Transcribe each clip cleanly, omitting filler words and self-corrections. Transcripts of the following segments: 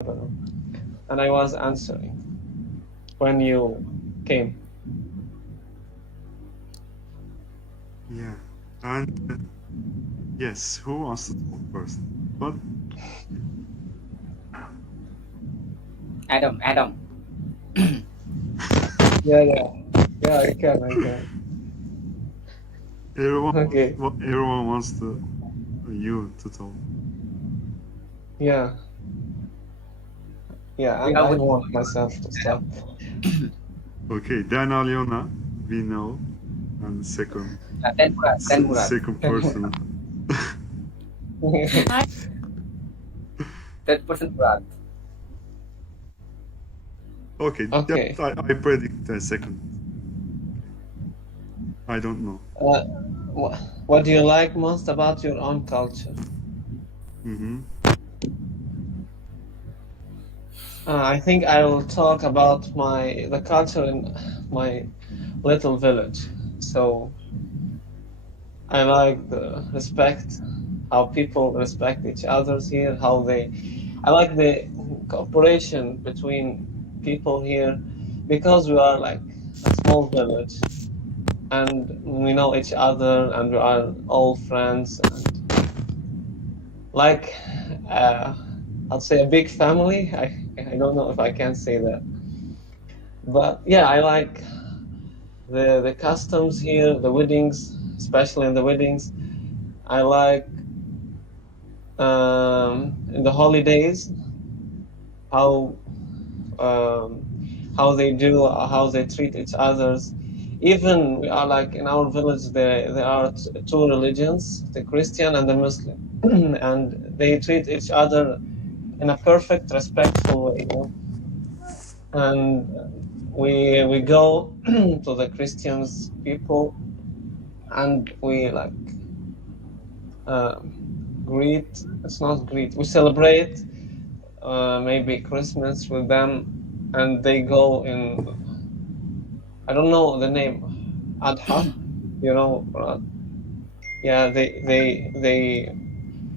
and I was answering when you came. Yeah. And yes, who wants to talk first? But Adam. Yeah, I can. everyone, Okay. everyone wants you to talk. Yeah, We and are I with want myself to start. Okay, then Aliona, we know, and then Murad. second person. Third person Murad. Okay, Okay. I predict a second. I don't know. What do you like most about your own culture? Mm-hmm. I think I will talk about the culture in my little village. So I like the respect, how people respect each others here, I like the cooperation between people here, because we are like a small village and we know each other and we are all friends and like I'd say a big family. I don't know if I can say that, but yeah, I like the customs here, the weddings, especially in the weddings. I like in the holidays how how they do, how they treat each others. Even we are like in our village, there are two religions, the Christian and the Muslim, and they treat each other in a perfect, respectful way. And we go to the Christians people, and we like greet. It's not greet. We celebrate maybe Christmas with them, and they go in. I don't know the name. Adha, yeah, they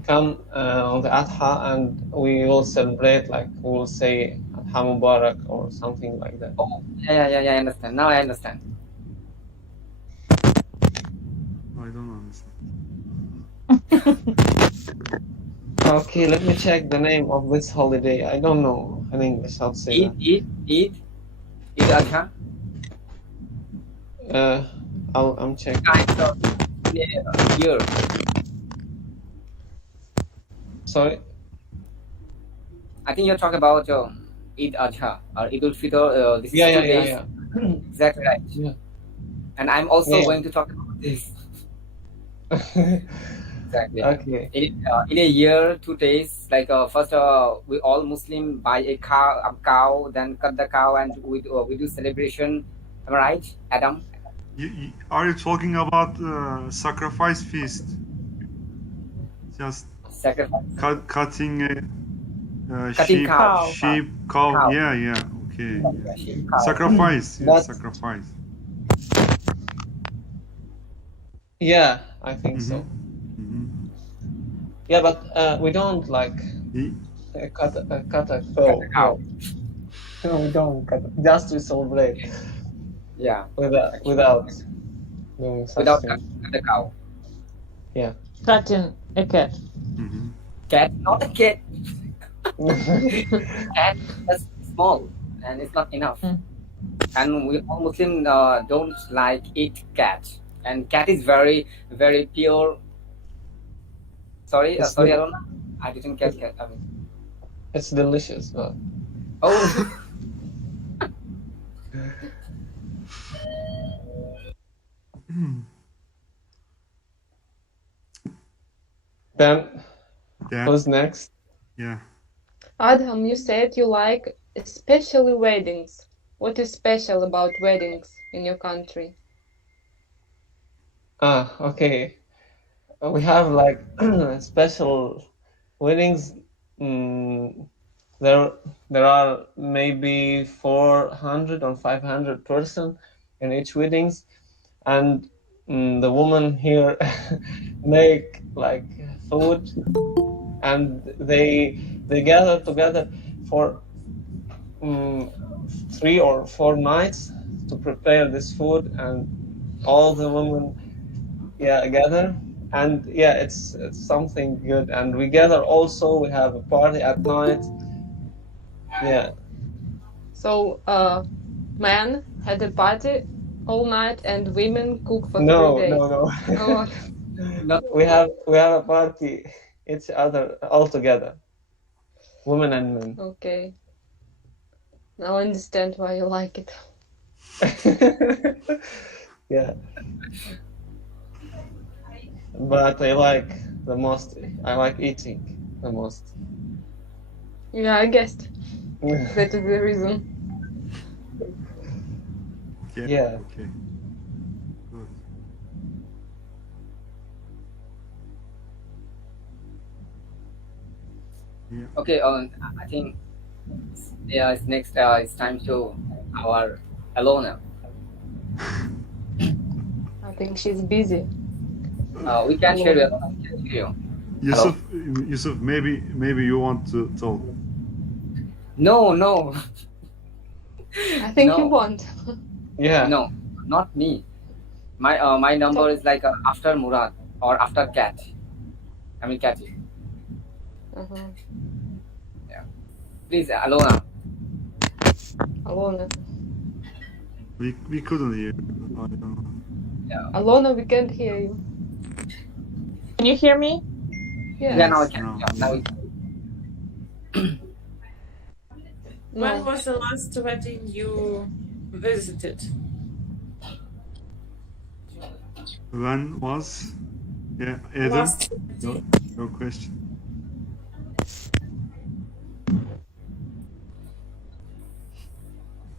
come on the Adha, and we will celebrate, like we will say Adha Mubarak or something like that. Oh, yeah, I understand. Now I understand. I don't understand. Okay, let me check the name of this holiday. I don't know in English how to say that. Eid Adha. I'm checking. Kind of year. Sorry. I think you're talking about Eid Adha or Eid ul Fitr. This is 2 days. Yeah. Exactly right. Yeah. And I'm also Yeah. going to talk about this. Exactly. Okay. In a year, 2 days, like first we all Muslim buy a cow, then cut the cow, and we do celebration. Am I right, Adam? Are you talking about sacrifice feast? Just Sacrifice. cutting a Cutting cow. sheep, cow. Yeah. Okay. Yeah, sheep, cow. Sacrifice. But- sacrifice. Yeah, I think so. Mm-hmm. Yeah, but we don't like cut a cow. No, we don't cut. Just to celebrate. Yeah. Without doing such Without things. cutting the cow. Yeah. Cutting a cat. Mm-hmm. Cat, not a kid. Cat is small and it's not enough. And we all Muslim don't like eat cat. And cat is very, very pure. Sorry, Aruna. I didn't get cat. I mean. It's delicious, but Oh. then who's next? Yeah. Adham, you said you like especially weddings. What is special about weddings in your country? Okay. We have like special weddings. There are maybe 400 or 500 person in each weddings, and the woman here make like food, and they gather together for 3 or 4 nights to prepare this food, and all the women gather, and it's something good. And we gather also, we have a party at night. So, men had a party all night and women cook for 3 No, days. no, no. Oh, No. we have a party each other all together, women and men. okay. Now I understand why you like it. Yeah. But I like eating the most. Yeah, I guessed. That is the reason. Yeah. Okay. Good. Yeah. Okay. I think it's next. It's time to our Alona. I think she's busy. We can share you. We can hear you. Yusuf, maybe you want to talk. No. I think you No. won't. Yeah. No, not me. My number is like after Murad or after Cat. I mean Cathy. Uh-huh. Please, Alona. Alona. We couldn't hear. I don't know. Yeah. Alona, we can't hear you. Can you hear me? Yes. Yeah, now I can. No. Yeah, now we can. When No. was the last wedding you visited? When was? Yeah, Adam. Last Your question.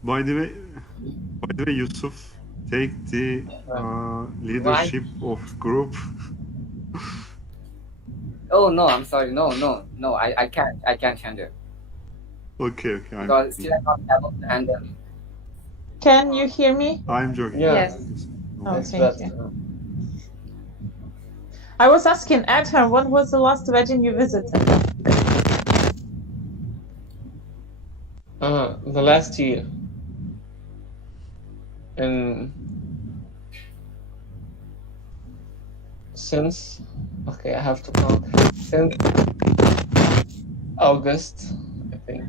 By the way, Yusuf, take the leadership of group. Oh no, I'm sorry. No. I can't handle Okay. because still I'm not able to handle. Can you hear me? I'm joking. Yeah. Yes. Oh, It's thank better. you. I was asking Adham, when was the last wedding you visited? The last year. I have to count. Since August, I think.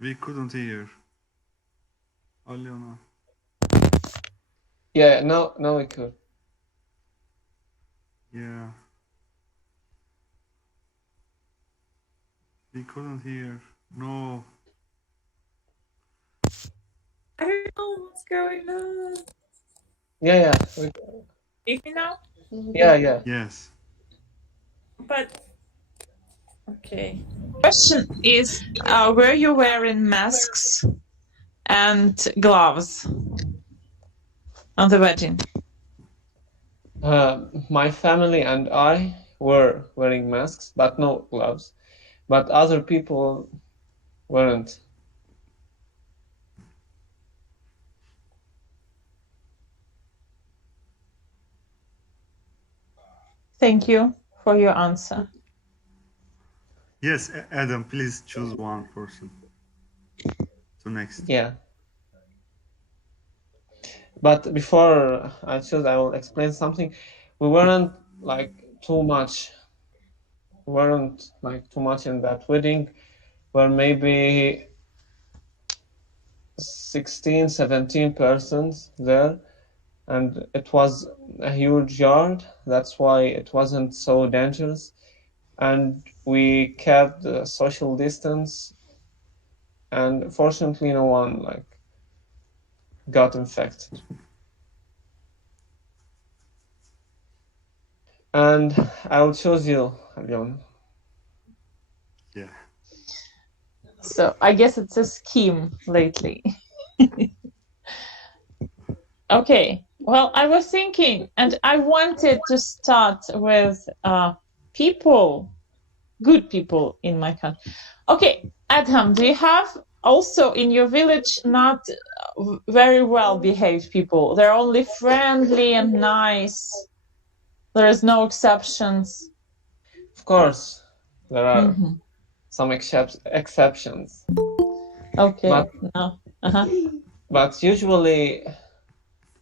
We couldn't hear. Aliona. Yeah, no, we could. Yeah. We couldn't hear. No. I don't know what's going on. Yeah. Hear me now? Yeah. Yes. But okay. Question is, were you wearing masks and gloves on the wedding? My family and I were wearing masks, but no gloves. But other people weren't. Thank you for your answer. Yes, Adam, please choose one person. So next. Yeah. But before I choose, I will explain something. We weren't too much. In that wedding. Were maybe 16, 17 persons there, and it was a huge yard. That's why it wasn't so dangerous, and we kept the social distance, and fortunately no one got infected. And I'll choose you, Alyon. Yeah. So I guess it's a scheme lately. Okay, well, I was thinking, and I wanted to start with good people in my country. Okay, Adham, do you have also in your village not very well behaved people? They're only friendly and nice. There is no exceptions. Of course, there are some exceptions. Okay. But, No. Uh-huh. but usually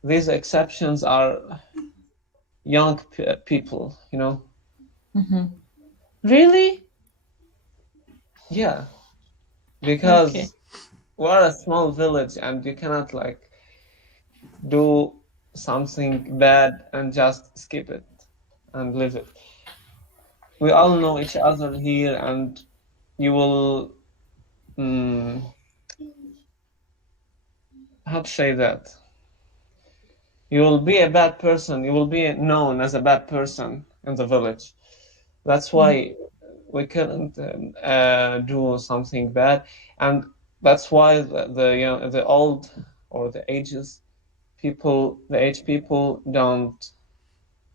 these exceptions are young people, you know? Really? Yeah, because Okay. we're a small village and you cannot like do something bad and just skip it and leave it. We all know each other here, and you will, how to say that? You will be a bad person. You will be known as a bad person in the village. That's why we couldn't do something bad, and that's why the old or the ages people, the age people don't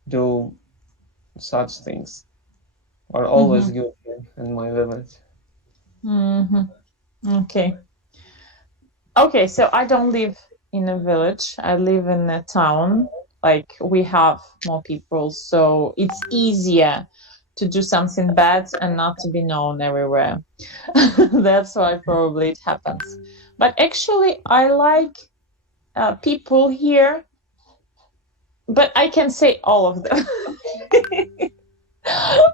do such things. Are always good here in my village. Okay. Okay, so I don't live in a village. I live in a town. Like we have more people, so it's easier to do something bad and not to be known everywhere. That's why probably it happens. But actually, I like people here, but I can say all of them.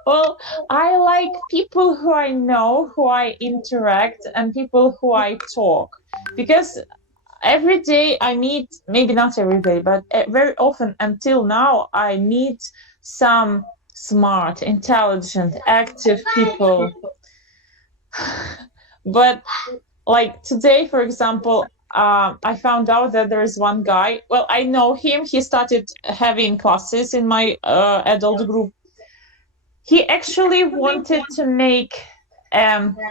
Well, I like people who I know, who I interact, and people who I talk, because every day I meet, maybe not every day, but very often until now, I meet some smart, intelligent, active people. But like today, for example, I found out that there is one guy. Well, I know him. He started having classes in my adult group. He actually wanted to make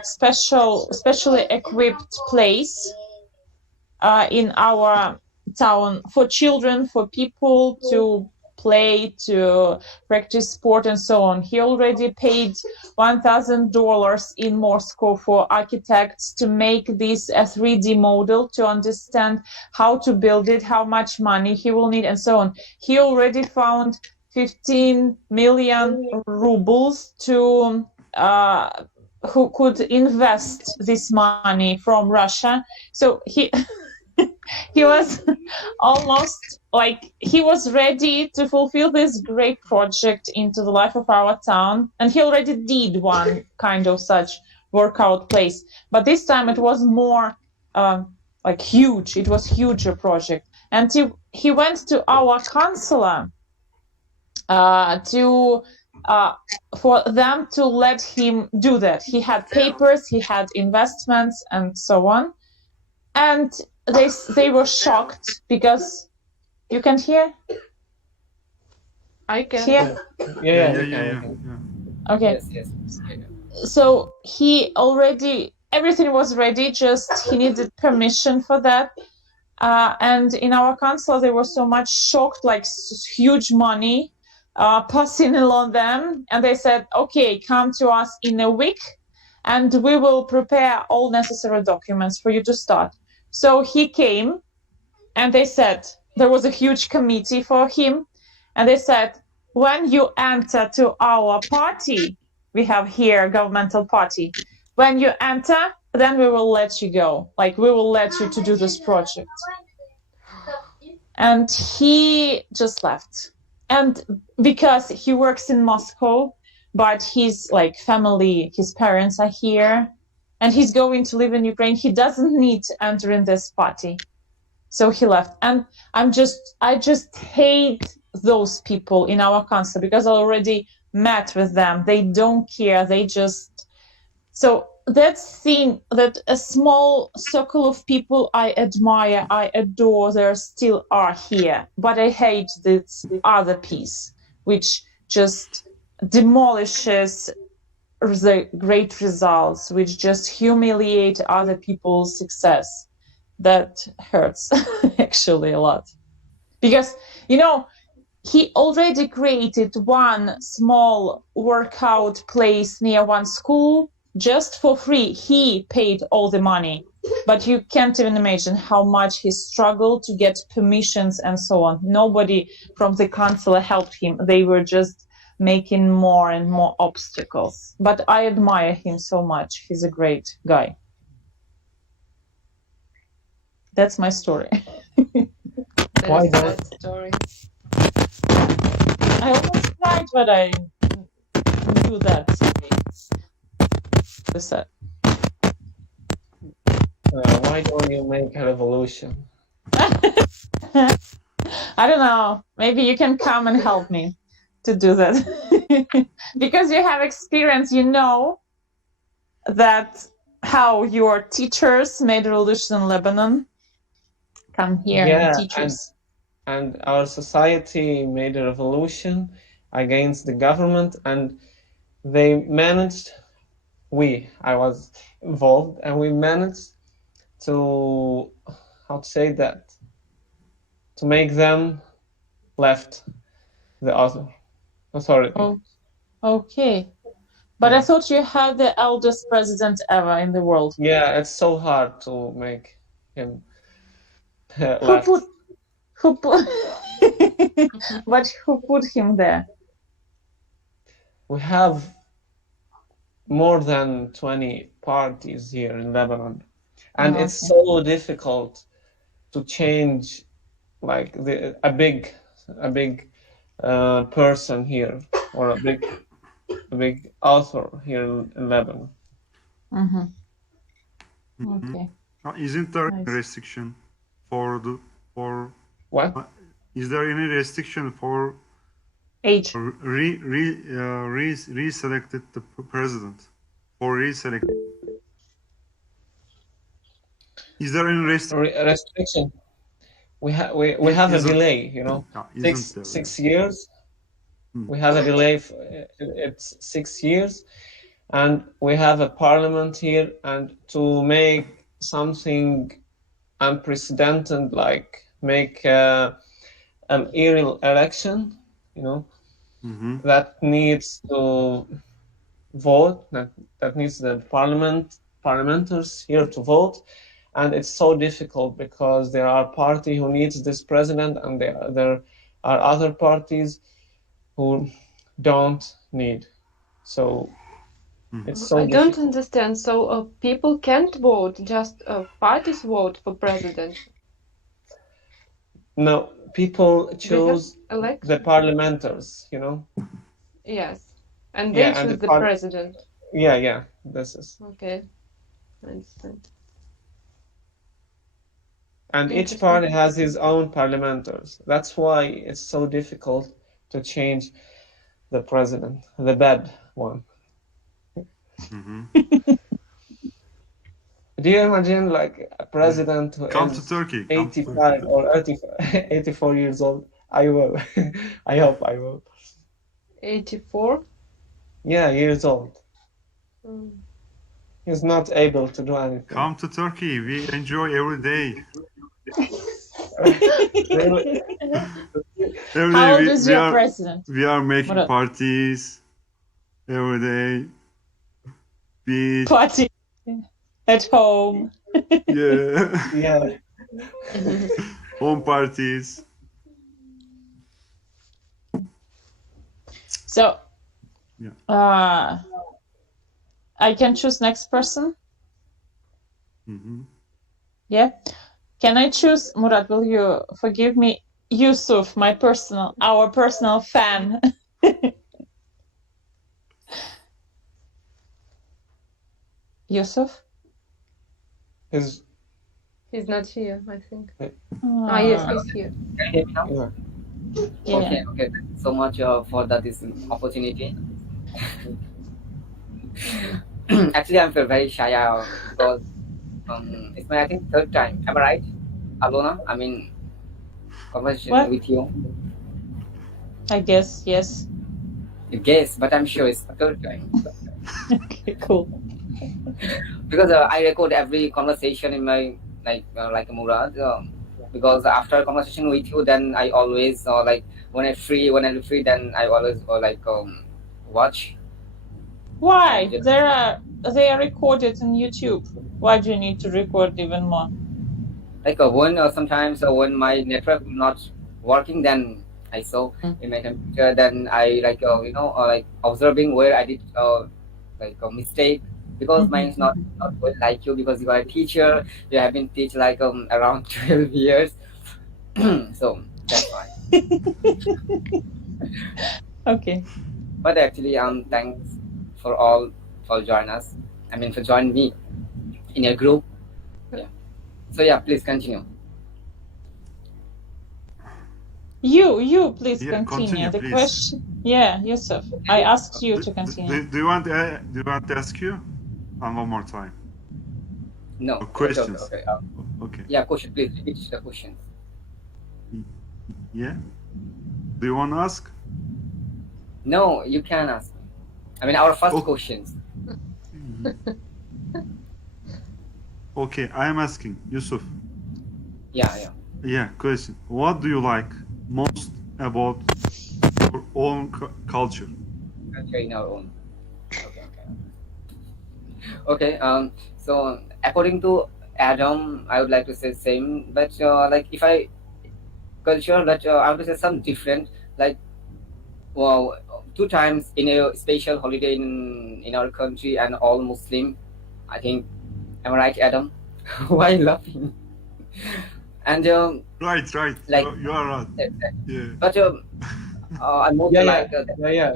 specially equipped place in our town for children, for people to play, to practice sport and so on. He already paid $1,000 in Moscow for architects to make this a 3D model to understand how to build it, how much money he will need and so on. He already found 15 million rubles to who could invest this money from Russia. So he he was almost like he was ready to fulfill this great project into the life of our town, and he already did one kind of such workout place, but this time it was more like huge. It was huger project, and he went to our counselor to for them to let him do that. He had papers, he had investments and so on, and they were shocked because you can hear. I can. Hear? Yeah. Okay. Yes. So he already, everything was ready, just he needed permission for that. And in our council, they were so much shocked, like huge money passing on them. And they said, okay, come to us in a week and we will prepare all necessary documents for you to start. So he came and they said, there was a huge committee for him. And they said, when you enter to our party, we have here governmental party. When you enter, then we will let you go. Like we will let you to do this project. And he just left. And because he works in Moscow, but his like family, his parents are here, and he's going to live in Ukraine, he doesn't need to enter in this party. So he left. And I just hate those people in our council because I already met with them. They don't care. They just, so that thing, that a small circle of people I admire, I adore, there still are here. But I hate this other piece, which just demolishes the great results, which just humiliate other people's success. That hurts actually a lot. Because, you know, he already created one small workout place near one school just for free. He paid all the money, but you can't even imagine how much he struggled to get permissions and so on. Nobody from the council helped him. They were just making more and more obstacles. But I admire him so much. He's a great guy. That's my story. Why That is a don't- sad story. I almost cried when I knew that. It's sad. Why don't you make a revolution? I don't know. Maybe you can come and help me to do that. Because you have experience, you know that how your teachers made a revolution in Lebanon. Come here and teach us. And our society made a revolution against the government, and they managed, I was involved, and we managed to, how to say that, to make them left the authority. Oh, okay. But I thought you had the eldest president ever in the world. Yeah, it's so hard to make him Who left. But who put him there? We have more than 20 parties here in Lebanon, and Oh, it's okay. so difficult to change like a big person here, or a big author here in Lebanon. Mm-hmm. Okay. Isn't there Nice. a restriction for What? is there any restriction for Age. reselected the president? For reselected, is there any Restriction? We have a Isn't- delay, you know, isn't there? 6 years. Hmm. We have a delay. It's 6 years, and we have a parliament here, and to make something unprecedented, like make an aerial election, you know, Mhm. that needs to vote, that needs the parliamenters here to vote, and it's so difficult because there are party who needs this president, and there are other parties who don't need. So it's so I don't difficult. understand. So people can't vote, just parties vote for president. No, people They have choose election. the parliamenters, you know. Yes, and they Yeah, and choose the the president. Yeah, this is. Okay, I understand. And each Interesting. party has his own parliamenters. That's why it's so difficult to change the president, the bad one. Mhm. Do you imagine like a president who Come to is Turkey. Come to 85 or 84 years old? I will. I hope I will. 84. Yeah, years old. Mm. He's not able to do anything. Come to Turkey. We enjoy every day. Really? Every How day old is your president? we are making Murat. parties every day. Beach. Party at home. Yeah. Yeah. Home parties. So, Yeah. I can choose next person. Mhm. Yeah. Can I choose, Murat? Will you forgive me? Yusuf, our personal fan. Yusuf? He's, He's not here, I think. Ah, Yes, he's here. Can you hear me now? yeah. Yeah. Okay, Thank you so much for this opportunity. Actually, I'm feel very shy because it's my, I think, third time. Am I right, Alona? I mean, conversation What? with you. I guess, yes. You guess, but I'm sure it's the third time. Okay, cool. Because I record every conversation in my like Murad. Because after a conversation with you, then I always like when I'm free, then I always watch. Why? And, They are recorded on YouTube. Why do you need to record even more? like when sometimes when my network not working, then I saw in my computer. Then I like like observing where I did like a mistake, because mine is not well like you, because you are a teacher. You have been teach like around 12 years, so that's why. Okay. But actually, thanks for all for join us. I mean, for joining me in your group. Yeah. So yeah, please continue. You please Yeah, continue. The please. question, yeah, Yusuf, I asked you to continue. Do you want to ask you? One more time. No. Or questions. Okay. Okay. Yeah, question. Please repeat the questions. Yeah. Do you want to ask? No, you can ask me. I mean, our first questions. Okay, I am asking Yusuf. Yeah. Yeah, question. What do you like most about your own culture? Culture in our own. Okay. So according to Adam, I would like to say same, but like if I culture, but I would say some different. Like, well, 2 times in a special holiday in our country, and all Muslim. I think. Am I right, Adam? Why laughing? And Right. like You are right. Yeah. but I most like Yeah.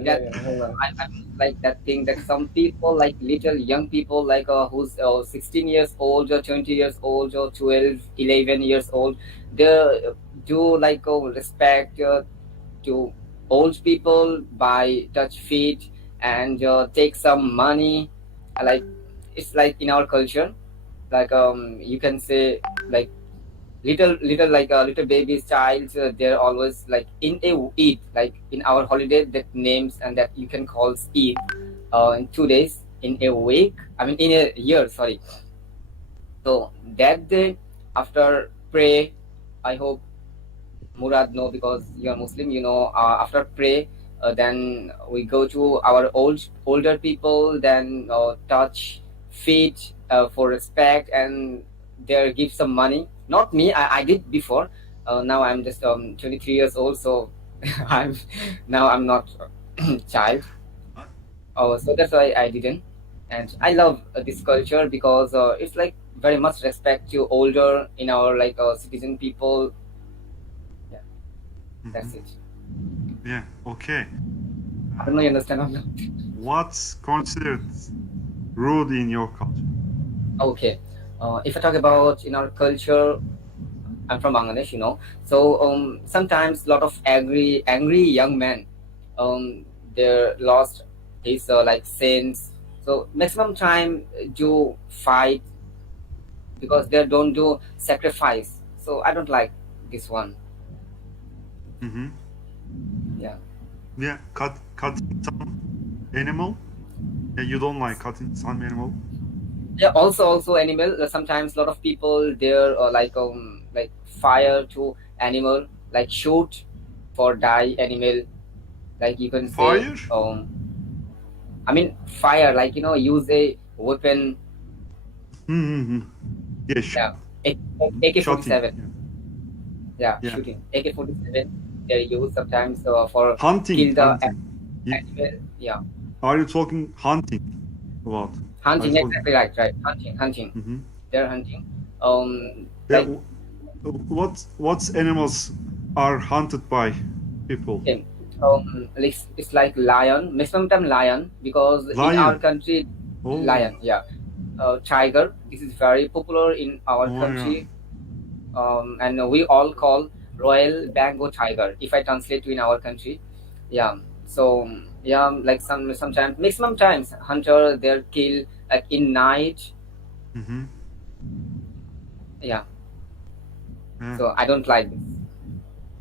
I like that thing that some people, like little young people, like who's 16 years old or 20 years old or 12, 11 years old, they do like respect to old people by touch feet and take some money. Like, it's like in our culture, like you can say, like little like little babies child, they're always like in a Eid, like in our holiday, that names and that you can call Eid, in 2 days in a week, I mean in a year, sorry. So that day, after pray, I hope Murad know, because you're Muslim, after pray, then we go to our older people, then touch feet for respect, and there give some money. Not me, I did before. Now I'm just 23 years old, so I'm not child. So that's why I didn't. And I love this culture, because it's like very much respect to older in our like citizen people. That's it. Yeah. Okay. I don't know you understand or not. What's considered rude in your culture? Okay. If I talk about in our culture, I'm from Bangladesh, So sometimes a lot of angry young men, they're lost his like sense. So maximum time do fight, because they don't do sacrifice. So I don't like this one. Yeah. Yeah, cutting some animal. Yeah, you don't like cutting some animal. Yeah, also animal. Sometimes a lot of people they're like fire to animal, like shoot for die animal, like you can say Fire? I mean fire, like use a weapon. Yeah, shoot. Yeah, AK-47. Yeah, Yeah. shooting AK-47. They use sometimes for Hunting. kill the Hunting. animal. Yeah. Are you talking hunting about? Hunting, exactly right. Hunting. They're hunting. Yeah, Like what animals are hunted by people? it's like lion, maximum time lion, because in our country, lion, yeah. Tiger, this is very popular in our country. And we all call Royal Bengal tiger, if I translate to in our country. Yeah. So yeah, like sometimes maximum times hunter they'll kill like in night. Yeah. So I don't like this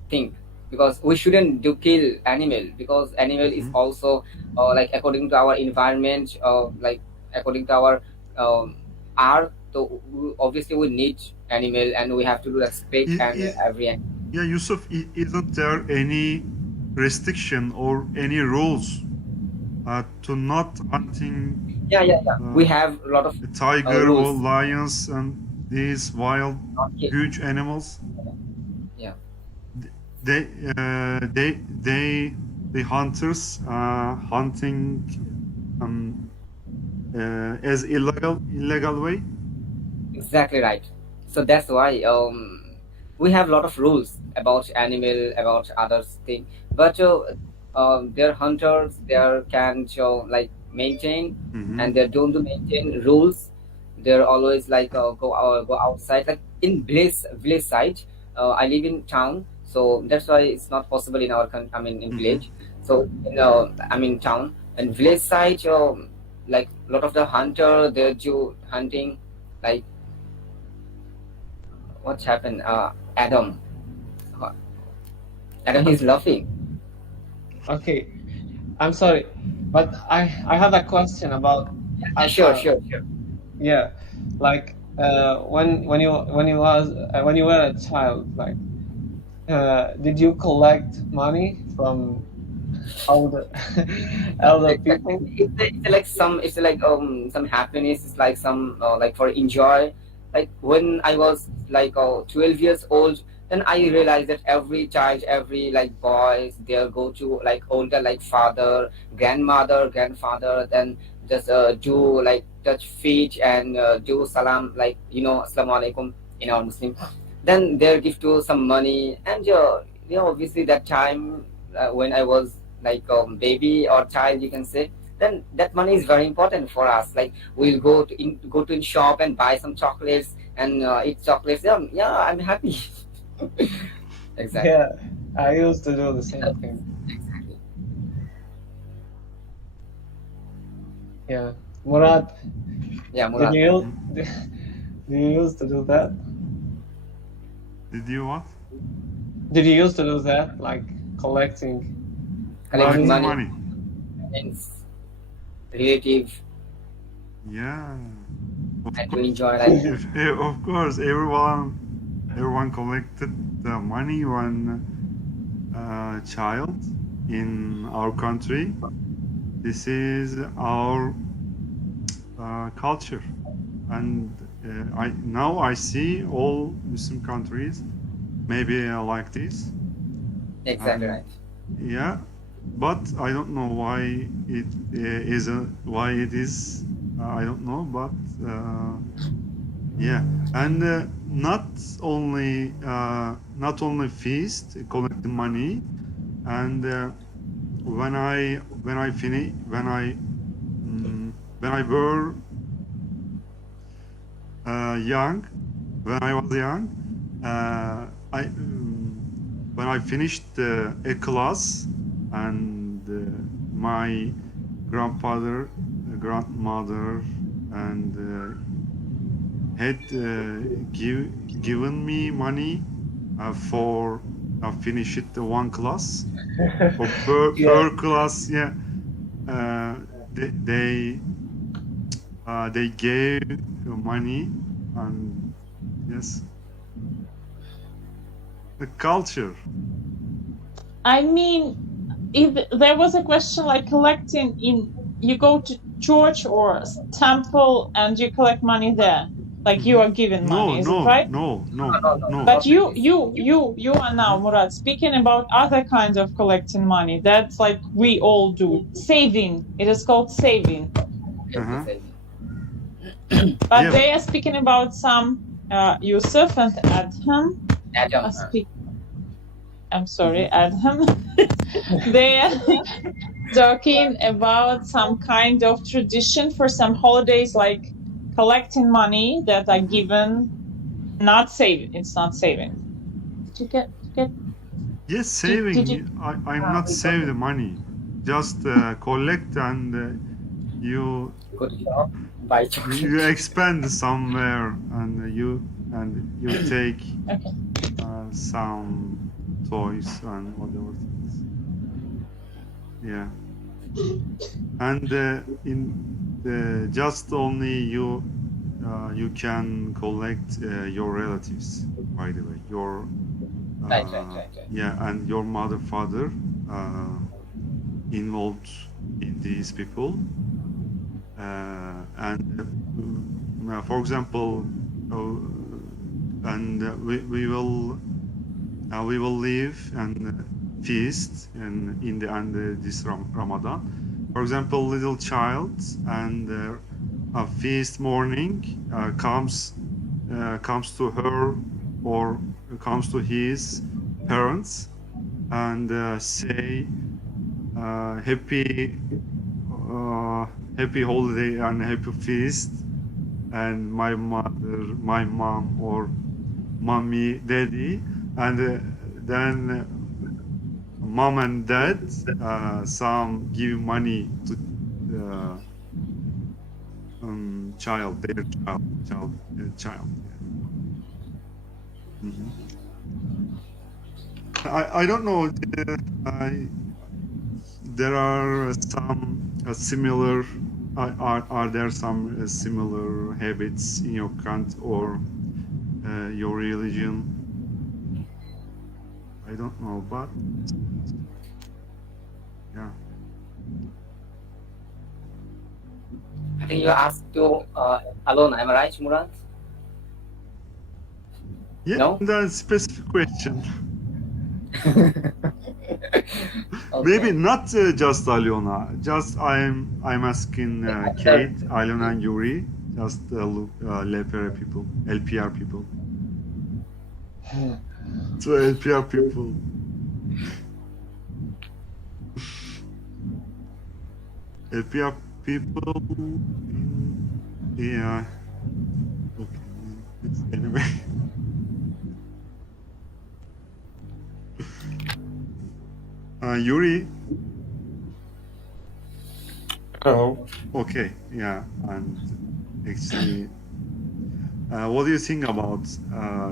thing, because we shouldn't do kill animal, because animal is also like according to our environment, like according to our art. So obviously we need animal, and we have to do respect and every animal. Yeah, Yusuf, isn't there any restriction or any rules to not hunting? Yeah. We have a lot of tiger rules. or lions and these wild huge animals. Yeah. the hunters hunting as illegal way. Exactly right. So that's why we have a lot of rules about animal, about others thing. But their hunters, they can show like maintain, and they don't maintain rules. They're always like go outside. Like in village side, I live in town, so that's why it's not possible in our I mean in Mm-hmm. village. So I mean town and village side, like a lot of the hunter they do hunting like what's happened? Adam. Uh, Adam is laughing. Okay, I'm sorry, but I have a question about Yeah, a sure, child. sure, sure. Yeah, like when you were a child, like did you collect money from older elder Exactly. people? It's like some happiness. It's like some like for enjoy. Like when I was like 12 years old, then I realized that every child, every like boys, they'll go to like older like father, grandmother, grandfather, then just do like touch feet and do salam like assalamu alaikum in our Muslim. Then they'll give to some money and obviously that time when I was like baby or child you can say, then that money is very important for us. Like we'll go to in shop and buy some chocolates and eat chocolates. Yeah, yeah, I'm happy. Exactly. Yeah, I used to do the same thing. Exactly. Yeah, Murad, Yeah, did Murad. you do you used to do that? Did you what? Did you used to do that, like collecting Collecting money? Collecting money, money. friends, relative, Yeah, of and to course. enjoy like Of course, everyone collected the money when child in our country. This is our culture, and I see all Muslim countries maybe like this, exactly and right. yeah, but I don't know why it why it is. I don't know, but yeah, and not only feast collecting money, and when I finish when I were young, when I was young, I when I finished a class, and my grandfather, grandmother, and had given me money for finish it one class or Yeah, per class. Yeah, uh, they they gave money, and yes, the culture. I mean, if there was a question like collecting in, you go to church or temple and you collect money there, like you Mhm. are given No, money, is it no, right? no, No, no, no, no, no. But not like this. you are now, Mhm. Murad, speaking about other kinds of collecting money. That's like we all do. Saving. It is called saving. Yes, Uh-huh. yes, But Yeah. they are speaking about some Yusuf and Adham Adam. are speak. I'm Mhm. sorry, Adham. They are talking about some kind of tradition for some holidays, like collecting money that are Mhm. given, not saving. It's not saving. Did you get? Yes, Did you? saving. I'm not We got save the money. Just collect, and you go to shop, buy you chocolate. expand somewhere, and you take Okay. some toys and whatever things. Yeah, and in the just only you can collect your relatives. By the way, your Right, right, right, right. yeah, and your mother, father involved in these people, and for example, and we will we will live and feast in the end this Ramadan. For example, little child and a feast morning comes to her or comes to his parents and say happy holiday and happy feast, and my mother, my mom, or mommy, daddy, and then mom and dad some give money to child, their child. Yeah. I don't know. There are some similar. Are there some similar habits in your country or your religion? I don't know, but yeah. I think you asked to alone. Am I right, Murad? Yeah, No? that's specific question. Okay. Maybe not just Aliona. Just I'm asking Kate, Aliona, and Yuri. Just LPR people, LPR people. So LPR people. LPR people. Yeah. Okay. Anyway. Yuri. Hello. Okay. Yeah. And actually, what do you think about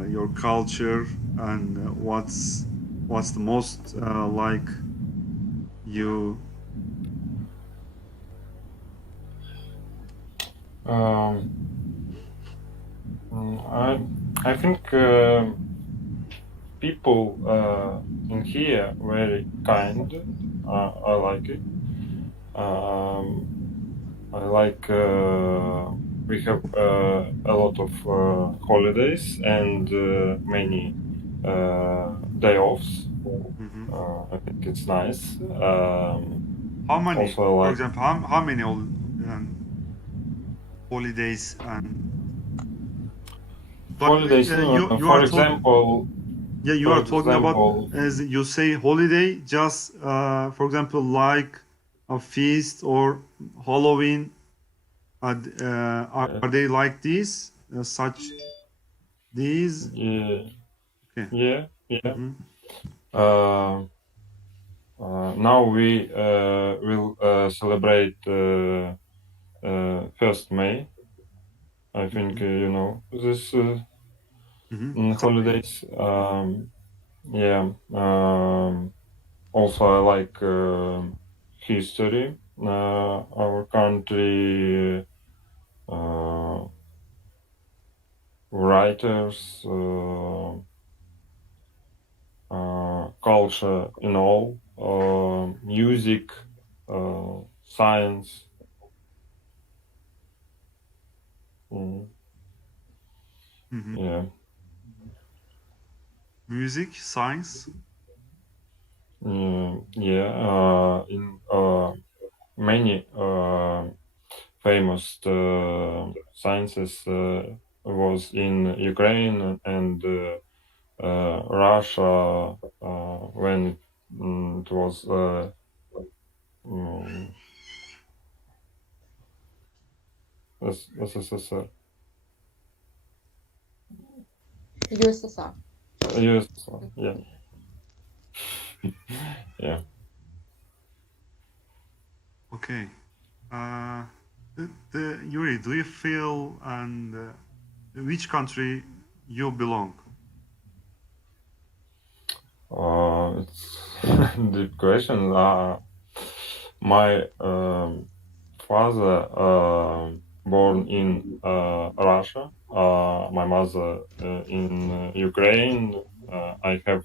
your culture and what's the most like you? Um, I think people in here very kind. I like it. I like we have a lot of holidays and many day offs. I think it's nice. How many? Also, I For like example, how many holidays and but holidays. you For are talking. example, Yeah, you for are talking about example, as you say holiday. Just for example, like a feast or Halloween. Are they like these? Such these? yeah, Okay. yeah, yeah. Mhm. Now we will celebrate 1st May. I think you know this holidays. Yeah. Also, I like history. Our country, writers, culture, music, science. Mm, yeah. Music, science. Yeah. In many famous sciences was in Ukraine and Russia when it was mm, SSSR. USSR. USSR. Yeah. Yeah. Okay. Yuri, do you feel and which country you belong? It's deep question. My father born in Russia. My mother in Ukraine. I have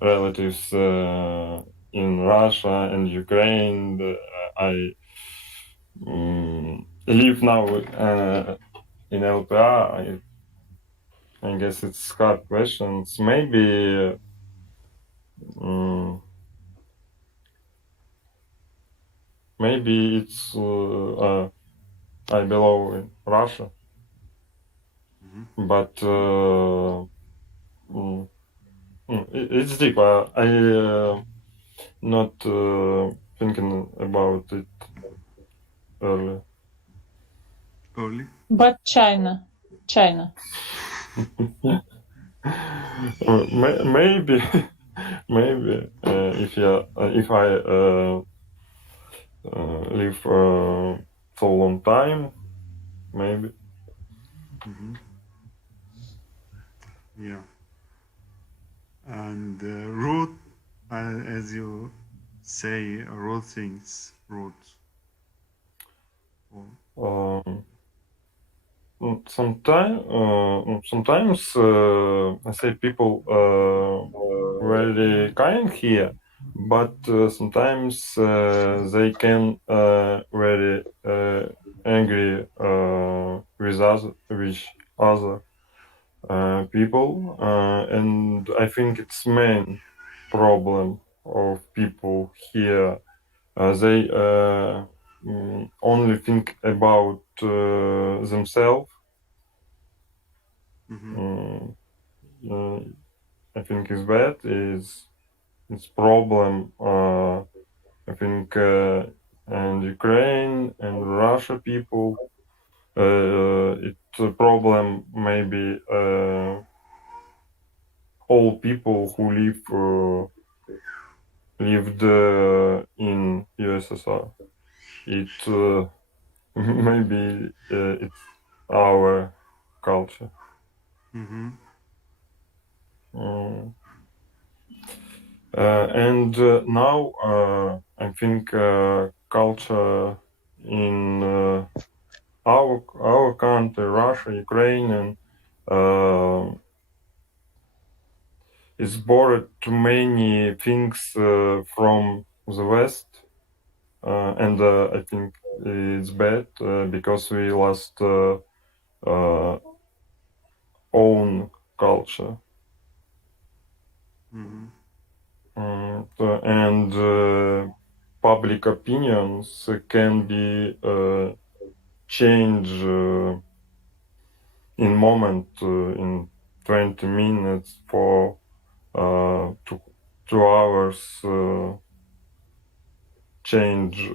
relatives in Russia and Ukraine. I live now in LPR. I guess it's hard questions. Maybe maybe it's I belong in Russia, but it's deep. I not thinking about it earlier. Early? But China. Maybe maybe if I live for a long time, maybe. Yeah. And rude, as you say, rude things, rude. Sometimes I say people very kind here, but sometimes they can very angry with other people, and I think it's main problem of people here. They only think about themselves. I think is bad. Is it's problem. I think and Ukraine and Russia people. It's a problem. Maybe all people who lived in USSR. It maybe it's our culture. And now I think culture in our country, Russia, Ukraine, and is borrowed too many things from the West, and I think it's bad because we lost own culture. And public opinions can be changed in moment in 20 minutes for 2 hours change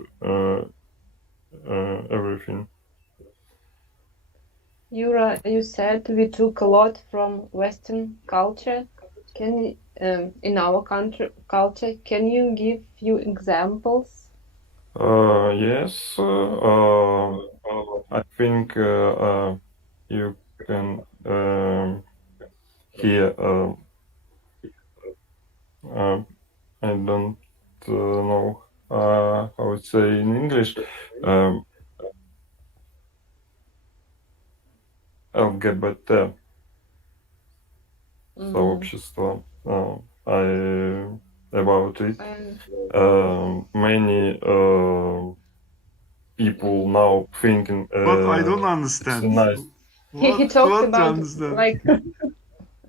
everything. Yura, you said we took a lot from Western culture. Can in our country culture, can you give few examples? Yes, I think you can hear. I don't know how to say in English. LGBT сообщество. About it. Many people now thinking. But I don't understand. Nice. He talked what about understand? like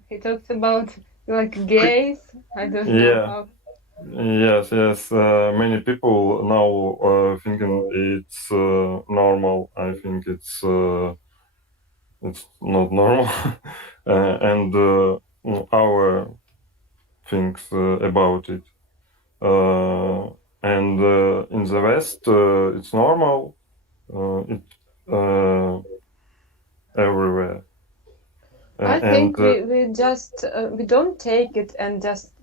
he talked about like gays. I don't know Yeah. how. Yes. Many people now thinking it's normal. I think it's not normal, and our things about it. And in the West, it's normal. It everywhere. I think we just we don't take it and just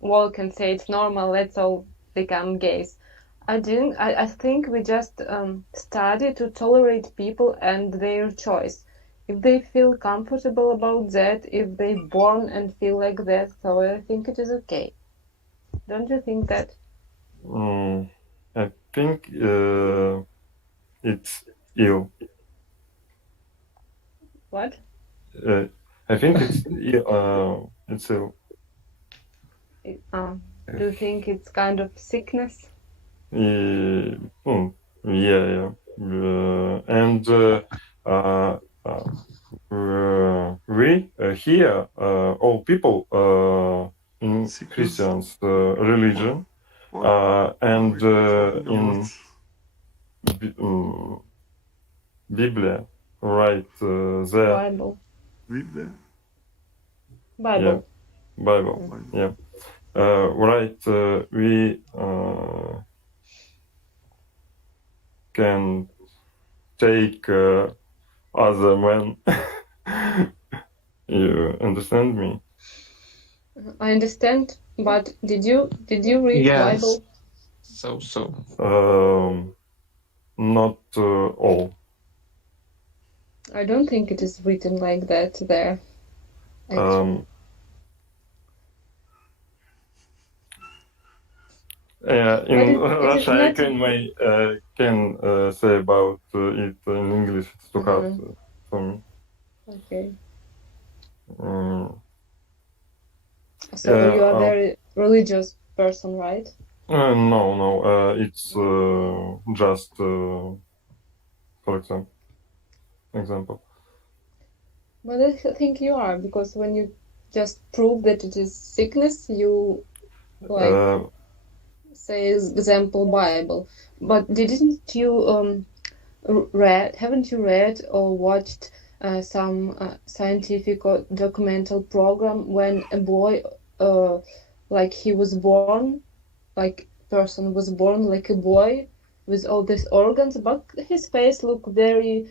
walk and say it's normal. Let's all become gays. I think we just study to tolerate people and their choice. If they feel comfortable about that, if they born and feel like that, so I think it is okay. Don't you think that? I think it's ill. What? I think it's it's ill. Do you think it's kind of sickness? Yeah. And we here all people in Christians religion and in Biblia write there. Bible. Biblia. Bible. Yeah, Bible. Yeah. Right. We can take other men. You understand me? I understand, but did you read Yes. Bible? Not all. I don't think it is written like that there. Actually. In But Russia, I not... can say about it in English. It's too hard for me. Okay. So you are a very religious person, right? No. It's just for example. But I think you are, because when you just prove that it is sickness, you say example Bible. But didn't you haven't you read or watched some scientific or documental program when a boy like he was born, like person was born like a boy with all these organs, but his face looked very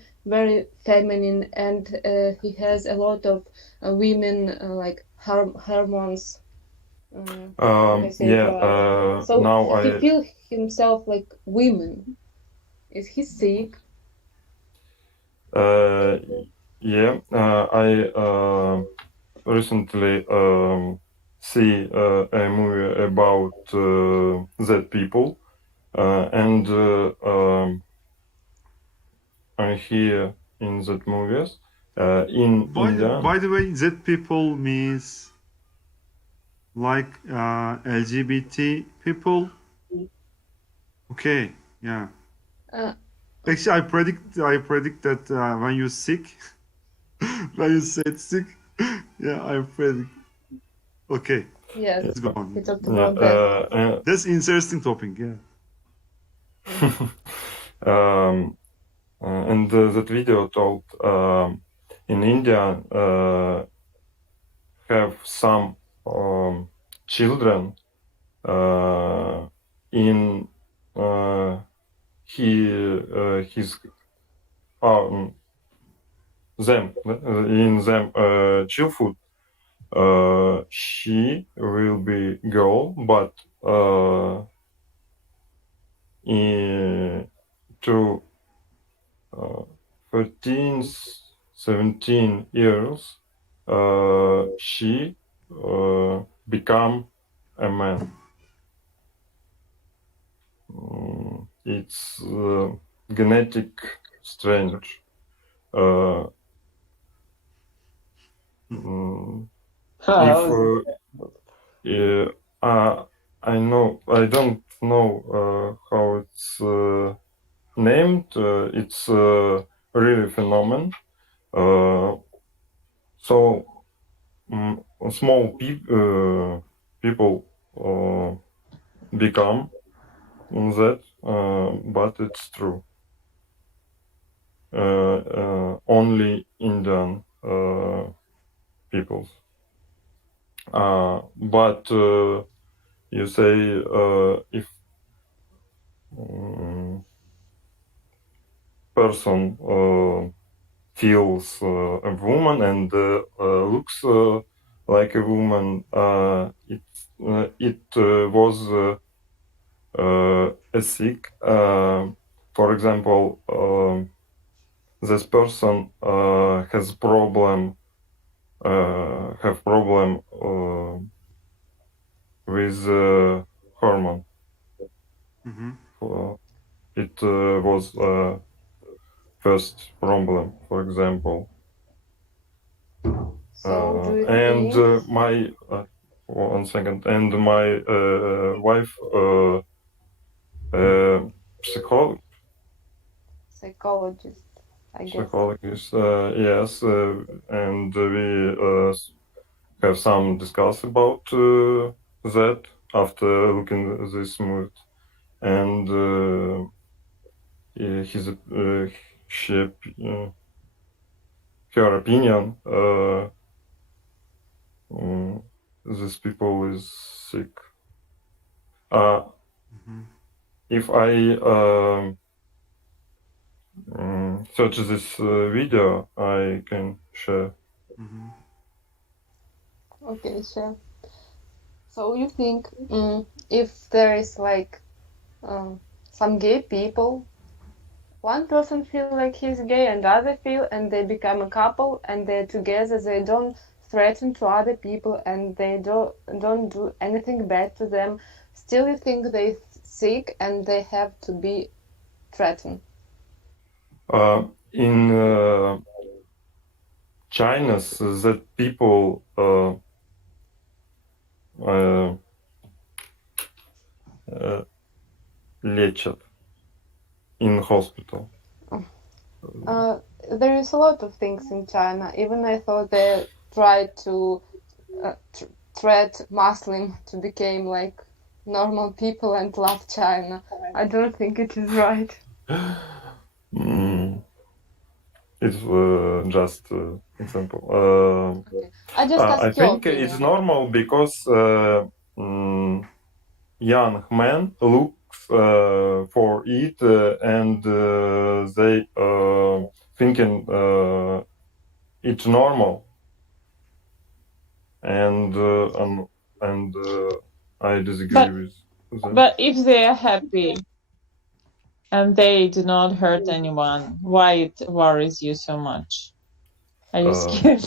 feminine, and he has a lot of women like hormones. So now he feels himself like women. Is he sick? Yeah, I recently see a movie about that people, and I'm here in that movies. In India. By the way, that people means like LGBT people. Okay, yeah. Actually, I predict that when you're sick, when you said sick, yeah, I predict. Okay. Yes, let's go on. we talked about that. That's interesting topic. Yeah. And that video told in India have some children in his them in them childhood. She will be girl, but to 13, 17 years, she become a man. It's genetic strange. I don't know how it's named. It's really phenomenon. So small people become that, but it's true. Only Indian peoples. But you say if person feels a woman and looks like a woman, it was a sick. For example, this person has problem with hormone. It was first problem, for example. So do you and think... my 1 second, and my wife psychologist. I guess. Psychologist, yes, and we have some discuss about that after looking at this movie, and his she, her opinion, these people is sick. If I search this video, I can share. Okay, sure. So you think if there is like some gay people, one person feel like he's gay and the other feel, and they become a couple and they're together, they don't threaten to other people and they don't do anything bad to them, still you think they sick and they have to be threatened? In China, that people лечат in hospital. There is a lot of things in China. Even I thought they tried to threat Muslim to become like normal people and love China. I don't think it is right. It's just example. Okay. I just asked I your think opinion. it's normal because young men look for it and they thinking it's normal, and I disagree with that. But if they are happy and they do not hurt anyone, why it worries you so much? Are you scared?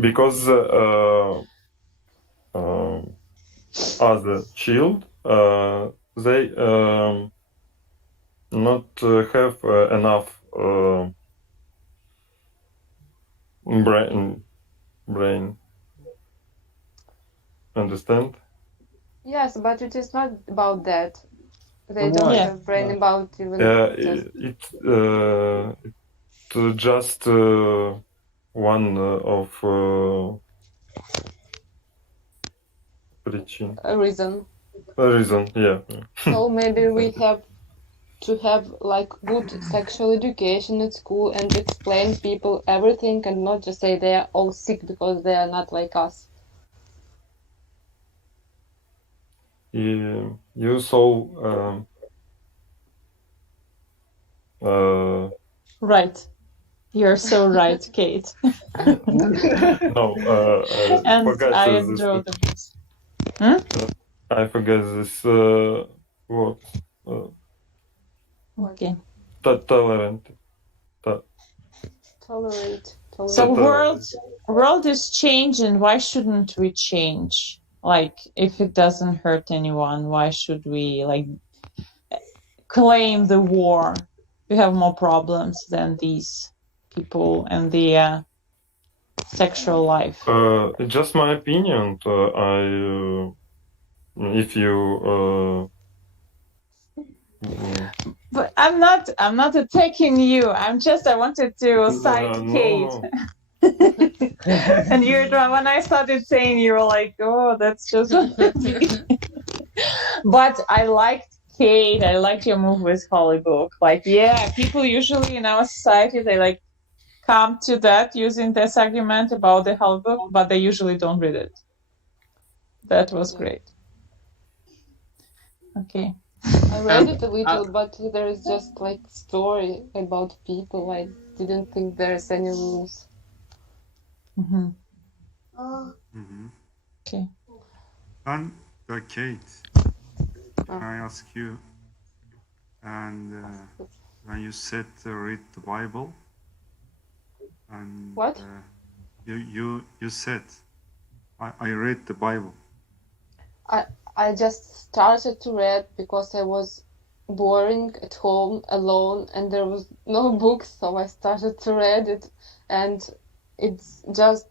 Because as a child, they not have enough brain. Understand? Yes, but it is not about that. They don't have brain about even just... It's just one of причин. a reason. A reason, yeah. So maybe we have to have like good sexual education at school and explain people everything and not just say they are all sick because they are not like us. You saw right. You're so right, Kate. No, and forgot I this. enjoy this. I forget this word. Okay. Tolerant. Tolerate. So world is changing. Why shouldn't we change? Like, if it doesn't hurt anyone, why should we like claim the war? We have more problems than these people and the sexual life. Just my opinion. If you. But I'm not attacking you. I wanted to cite Kate. No. And when I started saying, you were like, oh, that's just but I liked Kate. I liked your move with Holy Book. Like, yeah, people usually in our society, they like come to that using this argument about the Holy Book, but they usually don't read it. That was great. Okay. I read it a little, but there is just like story about people. I didn't think there's any rules. Okay. And Kate, can I ask you? And when you said read the Bible, and what? You said I read the Bible. I just started to read because I was boring at home alone and there was no books, so I started to read it, and it's just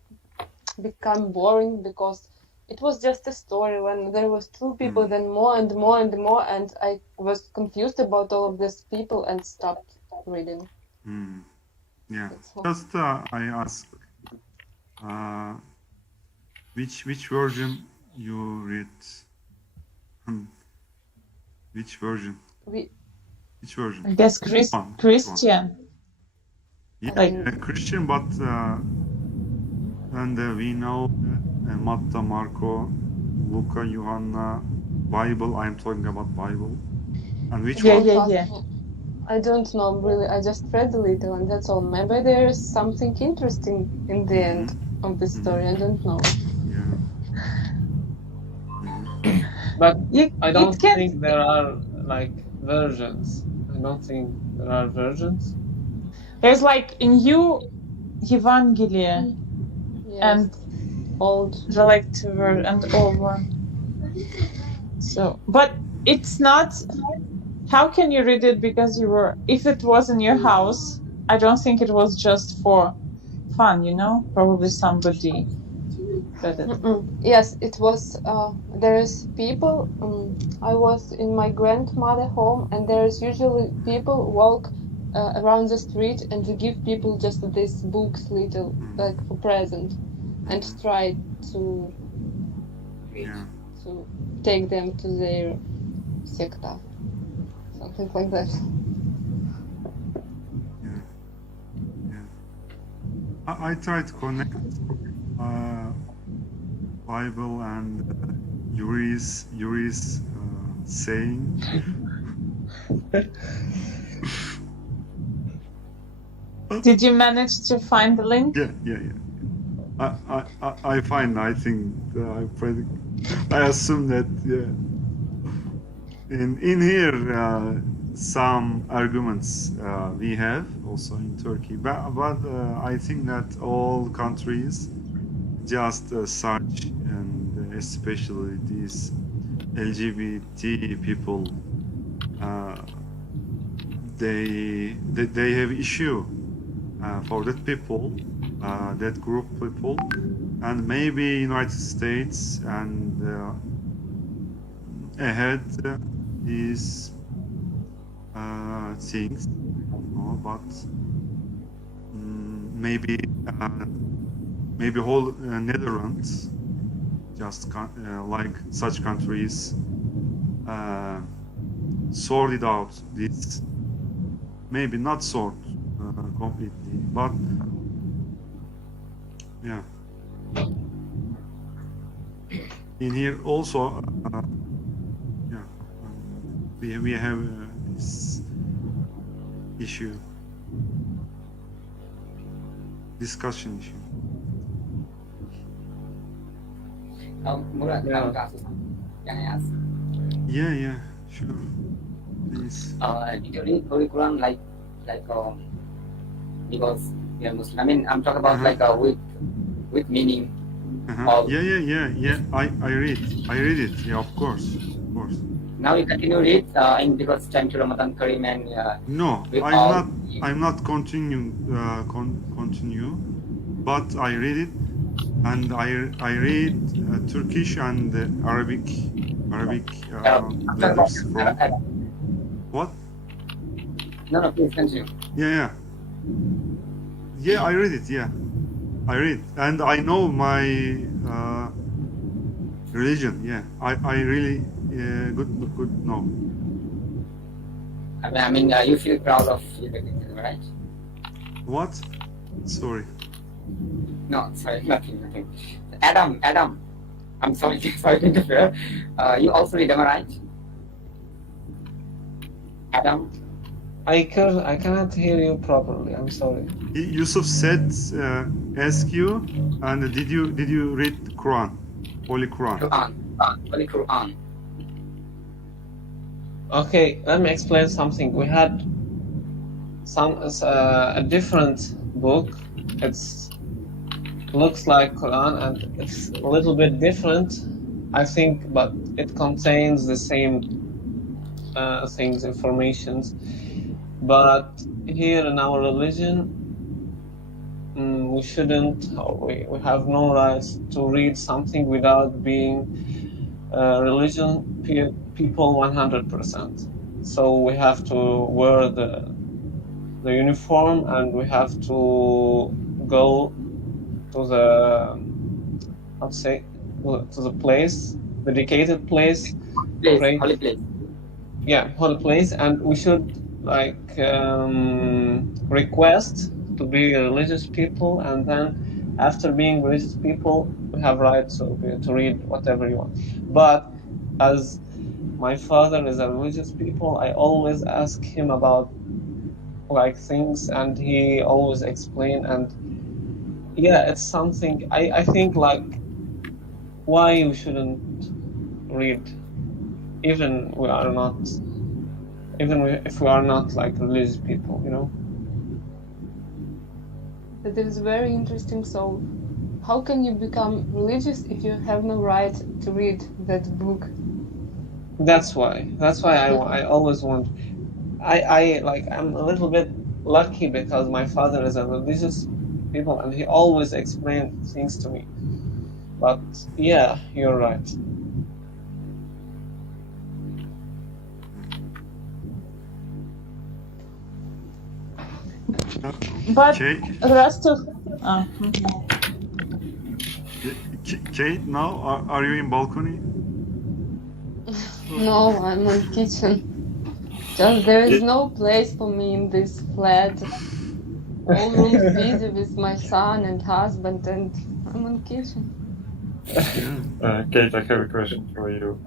become boring because it was just a story. When there was two people, then more and more and more, and I was confused about all of these people and stopped reading. Yeah. That's all. Just I ask, which version you read? Which version? Which version? I guess One. Christian. Yeah, Christian, but and we know Matta, Marco, Luca, Johanna, Bible. I'm talking about Bible. And which one? Yeah. I don't know really. I just read a little, and that's all. Maybe there is something interesting in the end of the story. I don't know. Yeah. But I It don't can. think there are like versions. I don't think there are versions. There's like in you, Evangelia, Yes. and Old. the lecture and old one. So, but it's not. How can you read it because you were? If it was in your house, I don't think it was just for fun. You know, probably somebody read it. Yes, it was. There is people. I was in my grandmother home, and there is usually people walk around the street, and they give people just these books, little like for present, and try to to take them to their secta, something like that. I try to connect Bible and Yuri's saying. Did you manage to find the link? Yeah. I find. I think. I assume that. Yeah. In here, some arguments we have also in Turkey, but I think that all countries just such, and especially these LGBT people, they have issue for that people, that group people, and maybe United States and ahead these things, but maybe whole Netherlands, just like such countries, sorted out this. Maybe not sort completely, but yeah. In here also, we have this issue, discussion issue. Murad, can I ask? Yeah, sure. Please. Did you read Holy Quran like because you're Muslim? I mean, I'm talking about like with meaning. Yeah. I read it. Yeah, of course. Now you continue read because time to Ramadan Kareem and no, I'm not continue, but I read it, and I read Turkish and Arabic letters from. What? No, please continue. Yeah, I read it. Yeah, I read, and I know my religion. Yeah, I really good know. I mean, you feel proud of your religion, right? What? Sorry. No, sorry, nothing. Adam, I'm sorry to interfere. You also read them, right? Adam? I cannot hear you properly. I'm sorry. Yusuf said, ask you, and did you read Quran, Holy Quran? Holy Quran. Okay, let me explain something. We had a different book. It looks like Quran, and it's a little bit different, I think, but it contains the same things, informations. But here in our religion, we shouldn't, or we have no right to read something without being religion people 100%. So we have to wear the the uniform, and we have to go to the to the place, dedicated place, pray. Holy place. Yeah, holy place, and we should request to be religious people, and then after being religious people, we have right to read whatever you want. But as my father is a religious people, I always ask him about things, and he always explain. And yeah, it's something I think why you shouldn't read, even if we are not religious people, That is very interesting. So, how can you become religious if you have no right to read that book? That's why I always want. I'm a little bit lucky because my father is a religious people, and he always explained things to me. But yeah, you're right. But Kate, the rest of Kate, now are you in balcony? No, I'm on kitchen. Just there is no place for me in this flat. All rooms busy with my son and husband, and I'm on kitchen. Kate, I have a question for you.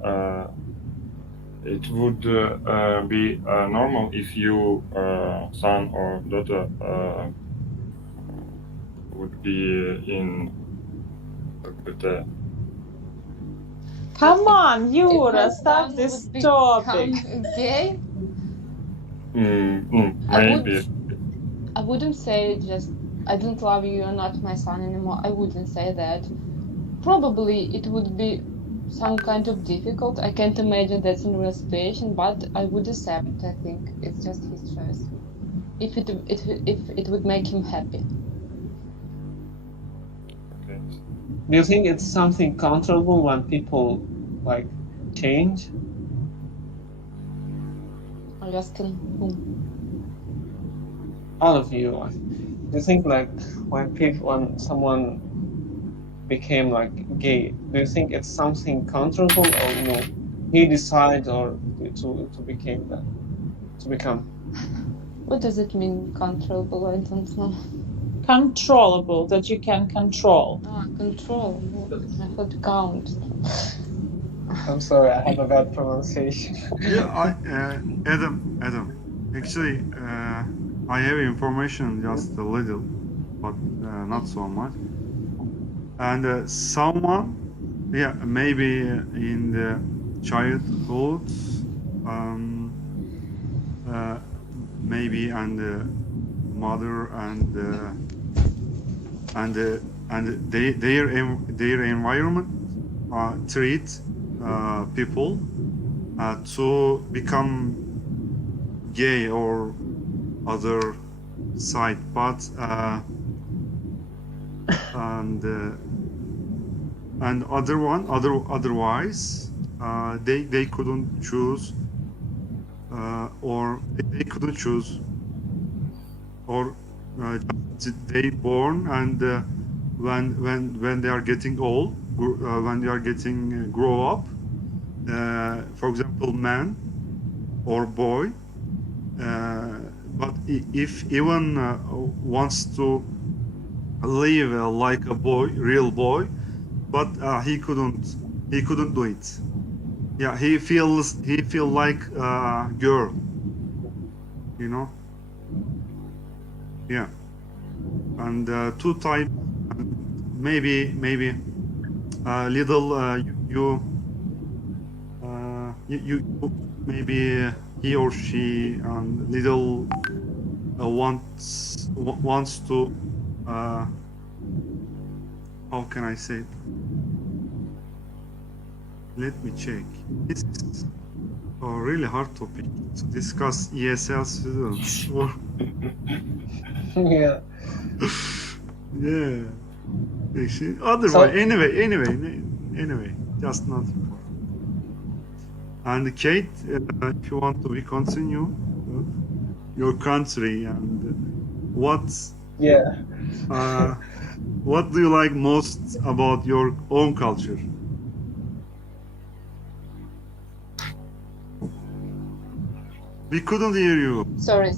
It would be normal if you son or daughter would be in LGBT. come on, If Yura, my stop son this would topic. become gay, Maybe. I wouldn't say just I don't love you, you're not my son anymore. I wouldn't say that. Probably it would be some kind of difficult. I can't imagine that's in a real situation, but I would accept. I think it's just his choice. If it would make him happy. Okay. Do you think it's something comfortable when people change? I'm asking whom? All of you. Do you think when someone became gay, do you think it's something comfortable, or he decides or to become? What does it mean, controllable? I don't know. Controllable, that you can control. Control. I thought count. I'm sorry, I have a bad pronunciation. Yeah, Adam. Actually, I have information just a little, but not so much. And someone, maybe in the childhood, maybe, and the mother and their environment treat people to become gay or other side, but and otherwise they couldn't choose, or they couldn't choose, or they born, and when they are getting old, when they are getting grow up, for example, man or boy, but if even wants to live like a boy, real boy, but he couldn't do it. Yeah, he feel like a girl, yeah. And two types, maybe little you maybe he or she little wants to how can I say it? Let me check. This is a really hard topic to discuss ESL students. Yeah. Yeah. Actually, otherwise, anyway, just not important. And Kate, if you want to continue. your country, and Yeah. what do you like most about your own culture? We couldn't hear you. Sorry.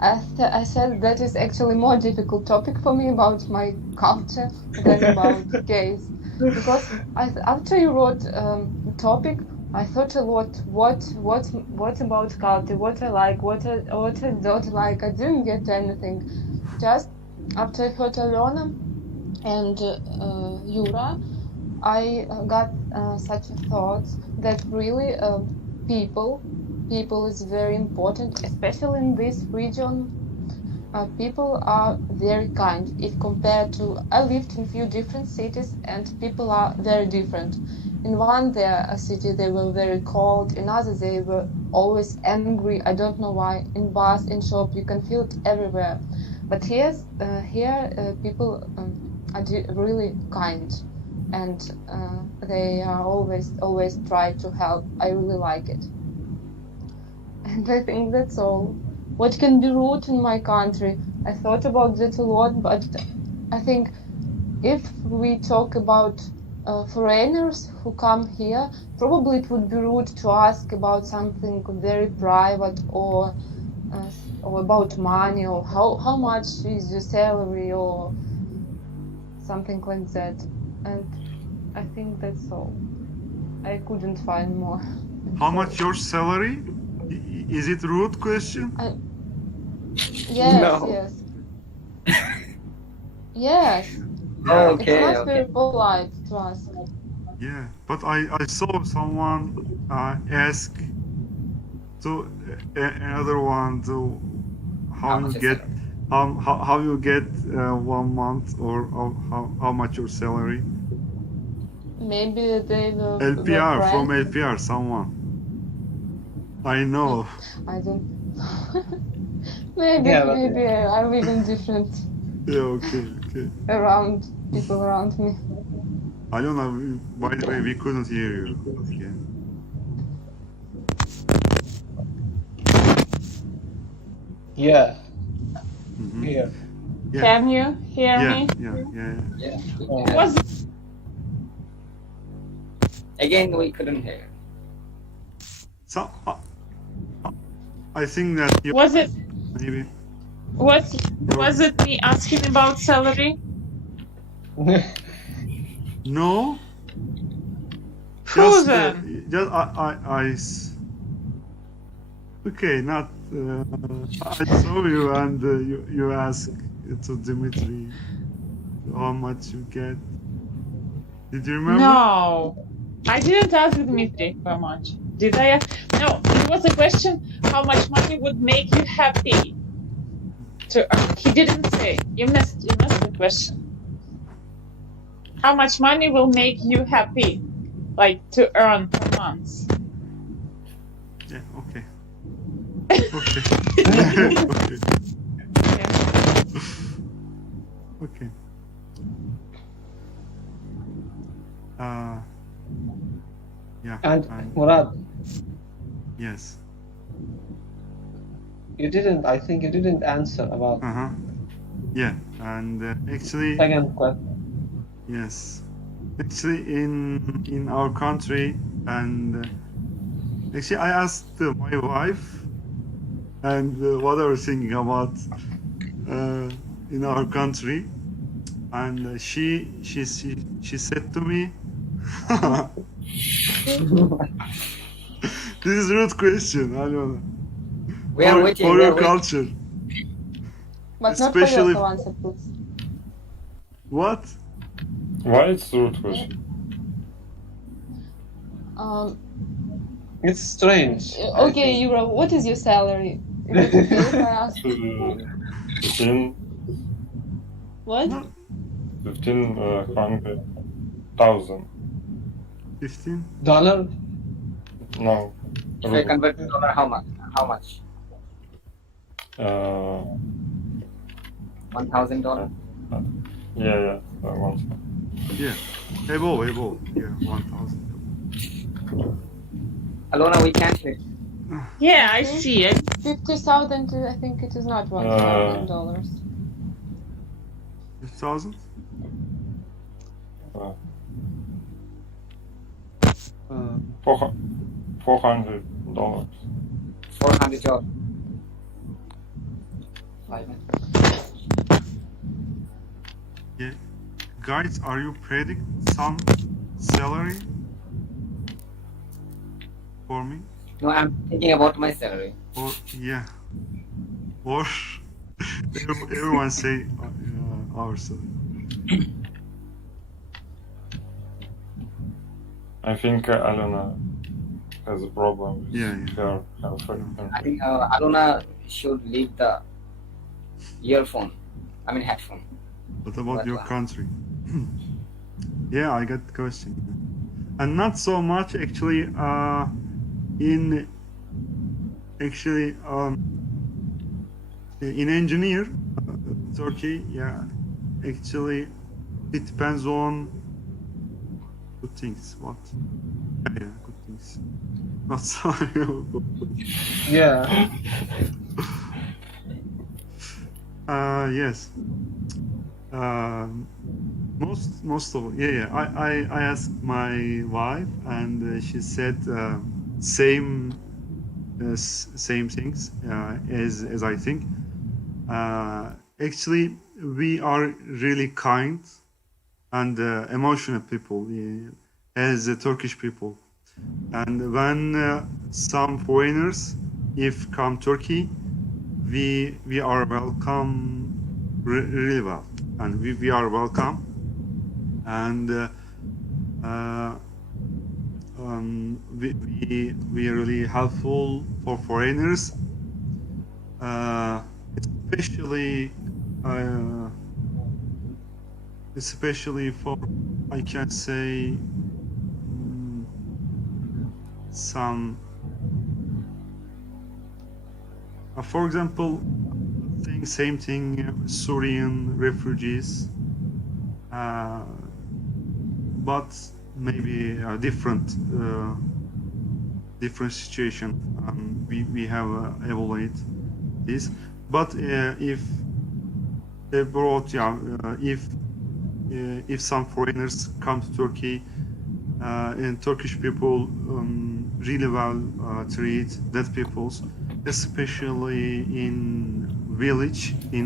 I said that is actually more difficult topic for me about my culture than about gays, because after you wrote the topic, I thought a lot. What about culture? What I like? What I don't like? I didn't get anything. Just after I heard Alona and Yura, I got such thoughts that really people is very important, especially in this region. People are very kind. If compared to, I lived in few different cities, and people are very different. In one city they were very cold. In other they were always angry. I don't know why. In bus, in shop, you can feel it everywhere. But here people are really kind, and they are always try to help. I really like it, and I think that's all. What can be rude in my country? I thought about that a lot, but I think if we talk about foreigners who come here, probably it would be rude to ask about something very private, or about money, or how much is your salary, or something like that. And I think that's all. I couldn't find more. How much your salary? Is it rude question? Yes, No. yes. Yeah. Okay. It's not very polite to ask. Yeah, but I saw someone ask to another one to how much you is get salary? how you get 1 month, or how much your salary? Maybe they were LPR, from friends. LPR, someone. I know. I don't. maybe Yeah, but I live in different Yeah, okay. people around me. I don't know. By the way, we couldn't hear you. Okay. yeah. Mhm. Here. Yeah. Can you hear Yeah, me? Yeah. Was Again, we couldn't hear. So I think that you was it maybe was it me asking about salary? no. Who Just then? just okay. Not I saw you, and you asked to Dimitri how much you get. Did you remember? No, I didn't ask Dmitry how much. Did I? No, it was a question: how much money would make you happy to earn? He didn't say. You missed the question. How much money will make you happy, like to earn per month? Yeah. Okay. Okay. Okay. Yeah. Okay. Yeah. And Murad, yes. I think you didn't answer about Yeah, and actually, second question. yes, actually in our country, and actually I asked my wife, and what are we thinking about in our country, and she said to me, this is a rude question, I don't know. We are waiting. For We your are waiting. culture. But Especially not for your answer, please. What? Why it's a rude question? It's strange. Okay, Yura, what is your salary? Is it okay if I ask? 15, What? 1,500,000. 15? Dollar? No. If I convert to dollar, how much? $1,000. Yeah. Yeah. Above. Yeah, 1,000. Alona, we can't hear. Yeah, I see it. 50,000. I think it is not $1,000. 50,000? $400. $400. Yeah. Guys, are you predict some salary for me? No, I'm thinking about my salary. Or yeah. Or everyone say our salary. I think Alona has a problem with Yeah. her I think Alona should leave the headphone. What about your country? Yeah, I got the question. And not so much actually in engineer Turkey, yeah, actually it depends on good things. What? Yeah, good things. Not so. Yeah. Yes. Most of I asked my wife and she said same things as I think. Actually, we are really kind and emotional people as Turkish people. And when some foreigners, if come Turkey, we are welcome really well, and we are welcome, and we are really helpful for foreigners, especially for, I can say, some, for example, same thing, Syrian refugees, but maybe a different situation. We have evaluated this, but if abroad, if some foreigners come to Turkey, and Turkish people really well treat that peoples, especially in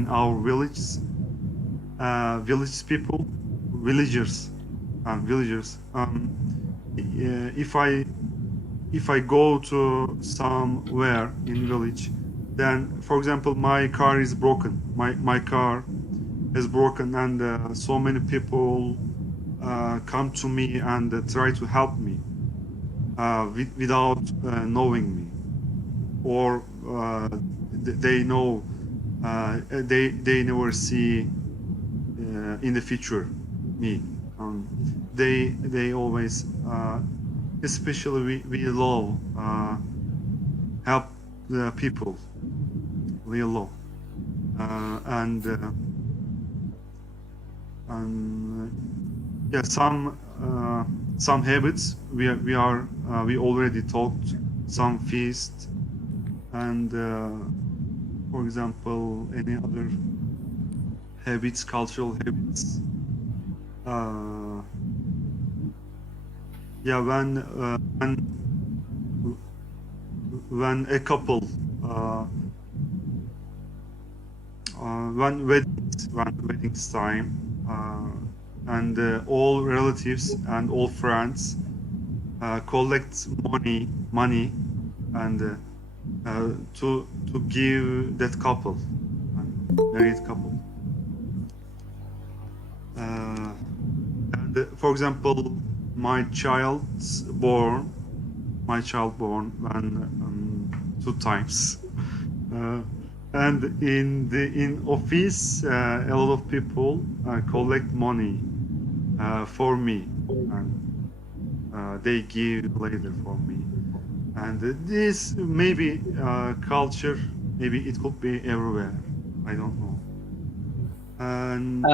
our villages, people, villagers. If I go to somewhere in village, then, for example, my car is broken. My car is broken, and so many people come to me and try to help me without knowing me, or they know they never see in the future me. They always, especially we love help the people. We love and yeah, some habits we already talked, some feast, and for example, any other habits, cultural habits. Yeah, when a couple when weddings time, and all relatives and all friends collect money and to give that couple, married couple. And for example, my child born when 2 times, and in office a lot of people collect money for me, and they give later for me. And this maybe culture, maybe it could be everywhere, I don't know. And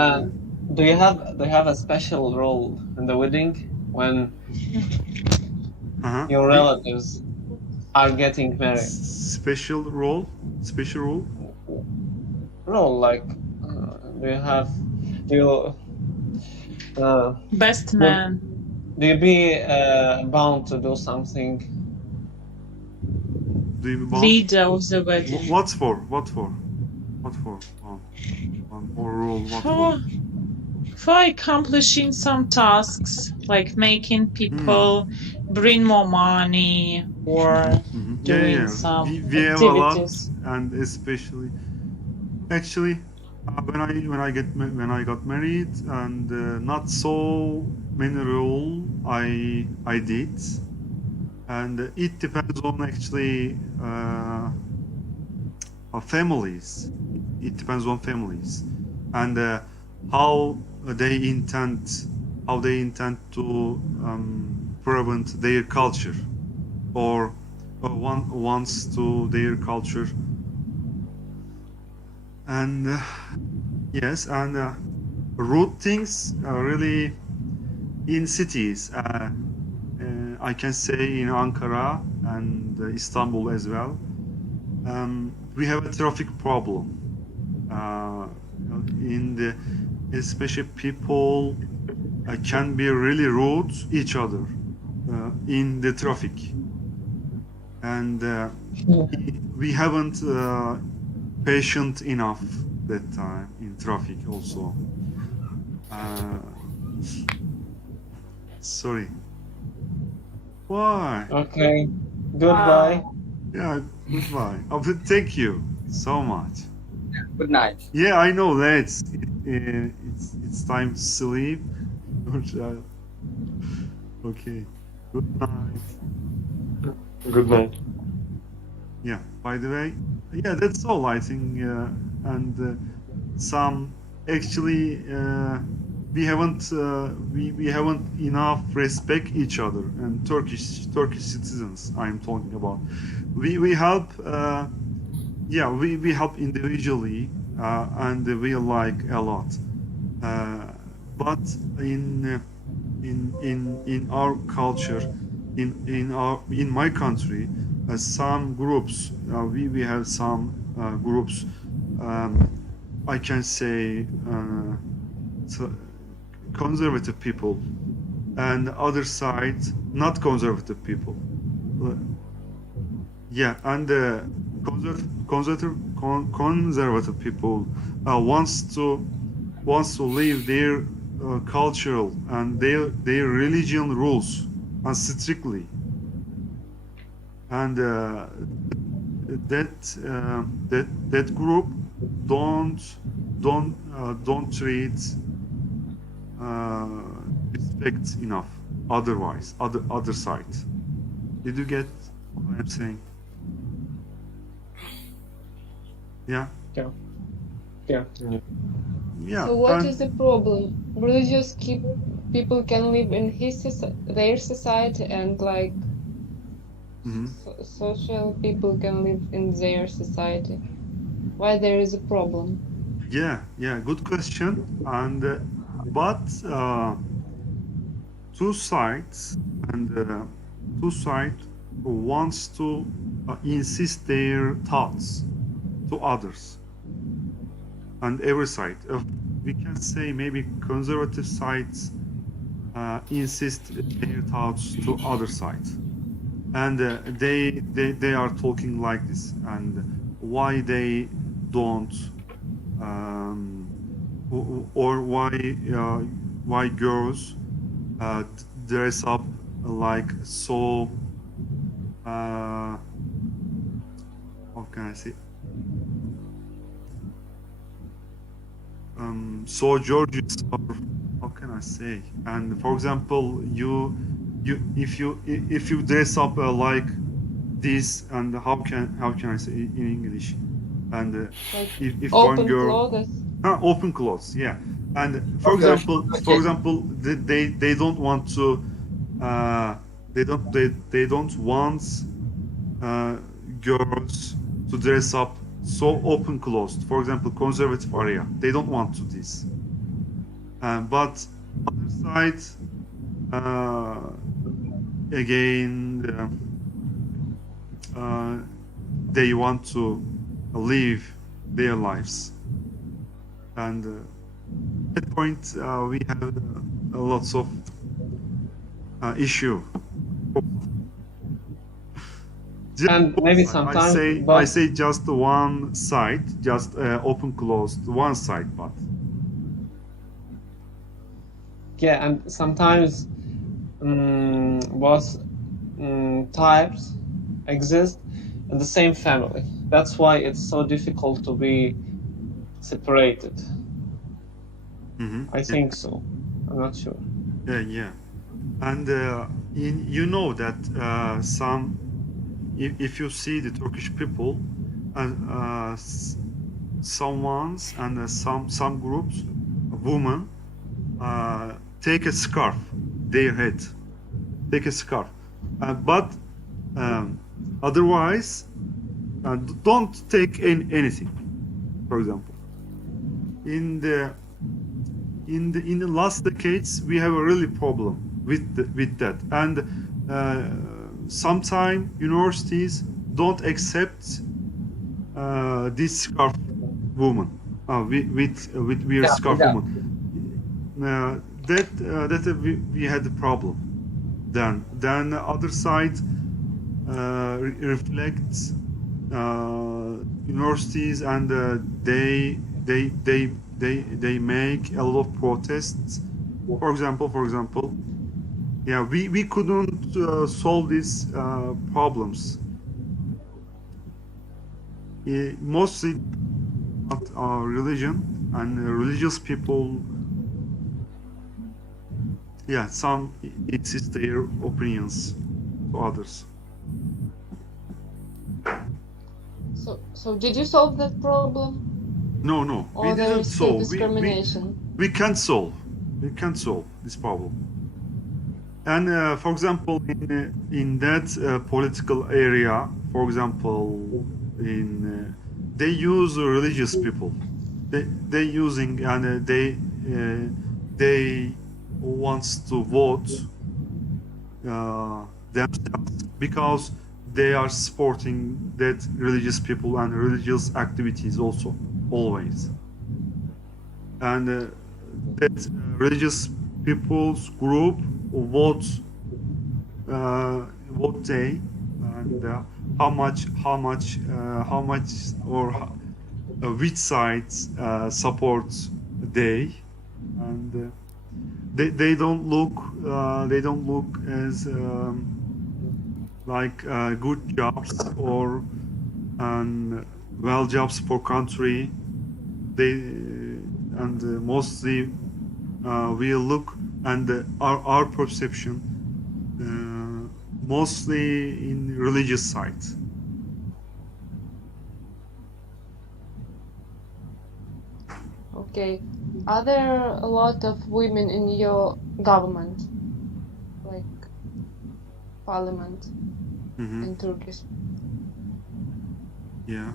do you have a special role in the wedding when your relatives are getting married. Special role? Special role? No, like do you Best do, man. do you be bound to do something? Do you want? Leader of the wedding. What for? What for? What for? Or rule? What for? For accomplishing some tasks, like making people bring more money or doing some we have a lot, activities. and especially actually when I got married, and not so many rule I did, and it depends on actually families. It depends on families and how they intend to prevent their culture or wants to their culture. And yes, and root things really in cities. I can say in Ankara and Istanbul as well. We have a traffic problem. Especially people can be really rude each other in the traffic, and we haven't patient enough that time in traffic also. Sorry. Why? Okay. Goodbye. Yeah, goodbye. Oh, but thank you so much. Good night. Yeah, I know that it's time to sleep. Okay. Good night. Good night. Yeah. By the way, yeah, that's all I think. And some actually we haven't enough respect each other, and Turkish citizens I'm talking about. We help. Yeah, we help individually, and we like a lot. But in our culture, in my country, some groups we have some groups. I can say conservative people, and other side not conservative people. Yeah, and conservative people wants to leave their cultural and their religion rules and strictly, and that group don't treat respect enough. Otherwise, other side. Did you get what I'm saying? Yeah. Yeah. Yeah. So what is the problem? Religious people can live in their society, and like social people can live in their society. Why there is a problem? Yeah, good question. And but two sides wants to insist their thoughts to others, and every side. We can say maybe conservative sides insist their thoughts to other side, and they are talking like this, and why they don't. Or why girls dress up like so how can I say so gorgeous, or how can I say? And for example, if you dress up like this, and how can I say in English? And Like if open one girl clothes. open clothes, yeah. And for example, they don't want to they don't want girls to dress up so open clothes. For example, conservative area, they don't want to this. But other side, again, they want to live their lives. And at that point, we have lots of issue. And maybe sometimes I say just one side, just open closed one side, but yeah, and sometimes both types exist in the same family. That's why it's so difficult to be separated. I think so. I'm not sure. Yeah. And you know that if you see the Turkish people, some groups, women, take a scarf, their head, take a scarf, but otherwise, don't take anything. For example, in the last decades, we have a really problem with that, and sometimes universities don't accept this scarf woman with weird scarf woman. That we had the problem. Then the other side reflects universities, and they make a lot of protests. For example, yeah, we couldn't solve these problems. Mostly not religion and religious people. Yeah, some insist their opinions to others. So did you solve that problem? No, or we didn't solve. Discrimination. We can't solve. We can't solve this problem. And for example, in that political area, for example, they use religious people. They using, and they wants to vote themselves because they are supporting that religious people and religious activities also always. And that religious people's group vote day, and how much or which sides supports they, and they don't look as like good jobs or well jobs for country. Mostly we look, and our perception mostly in religious side. Okay. Are there a lot of women in your government, like parliament in Turkish? Yeah.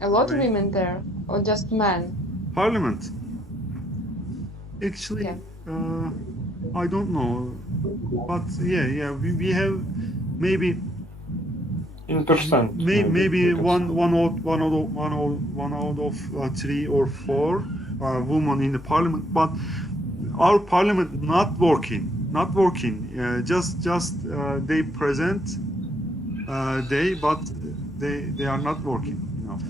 A lot of women there, or just men? Parliament. Actually, yeah. I don't know, but yeah, we have maybe in percent. Maybe one out of 3 or 4 women in the parliament, but our parliament not working. Just they present but they are not working enough.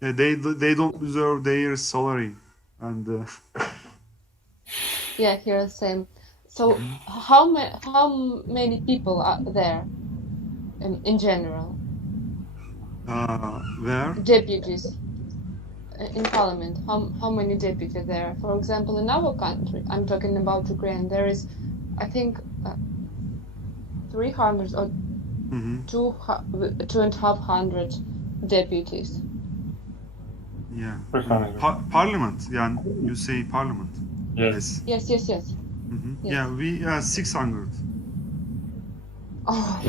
They don't deserve their salary, and yeah, here the same. So how many people are there in general? Where? Deputies in parliament. How many deputies there? For example, in our country, I'm talking about Ukraine, there is, I think, 300 or 2,500 deputies. Yeah. Parliament. Yeah, you say parliament. Yes. Yes. Yes. Yeah, we 600. Oh,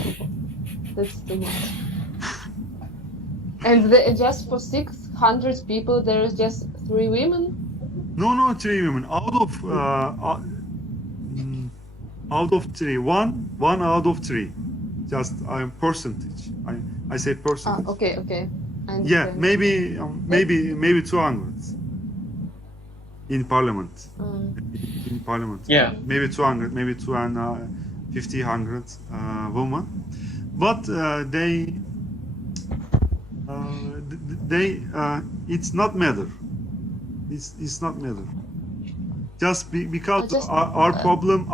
that's too much. And just for 600 people, there is just 3 women? No, 3 women. Out of 3, one out of 3. Just percentage. I say percentage. Okay. Yeah, maybe 200 in parliament. In parliament. Yeah. Maybe 200, maybe 250, 100 women, but they it's not matter. It's not matter. Just because our problem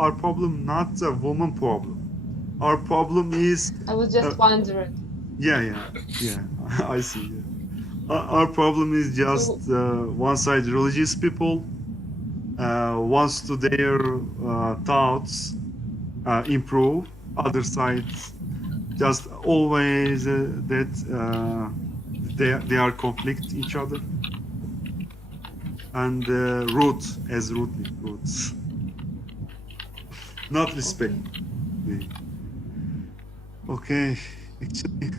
not a woman problem. Our problem is. I was just wondering. Yeah. I see. Yeah. Our problem is just one side religious people wants to their thoughts improve. Other side just always that they are conflict each other and roots not respect. Okay, actually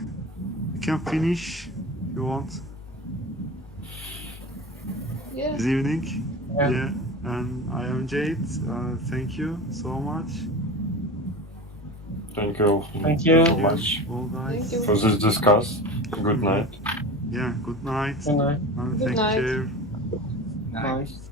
you can finish if you want. Yeah. This evening. Yeah. And I am Jade. Thank you so much. Thank you. Thank you so much all guys. Thank you. for this discuss. Good night. Yeah, good night. Good night. And Good take night. care. Nice. Bye.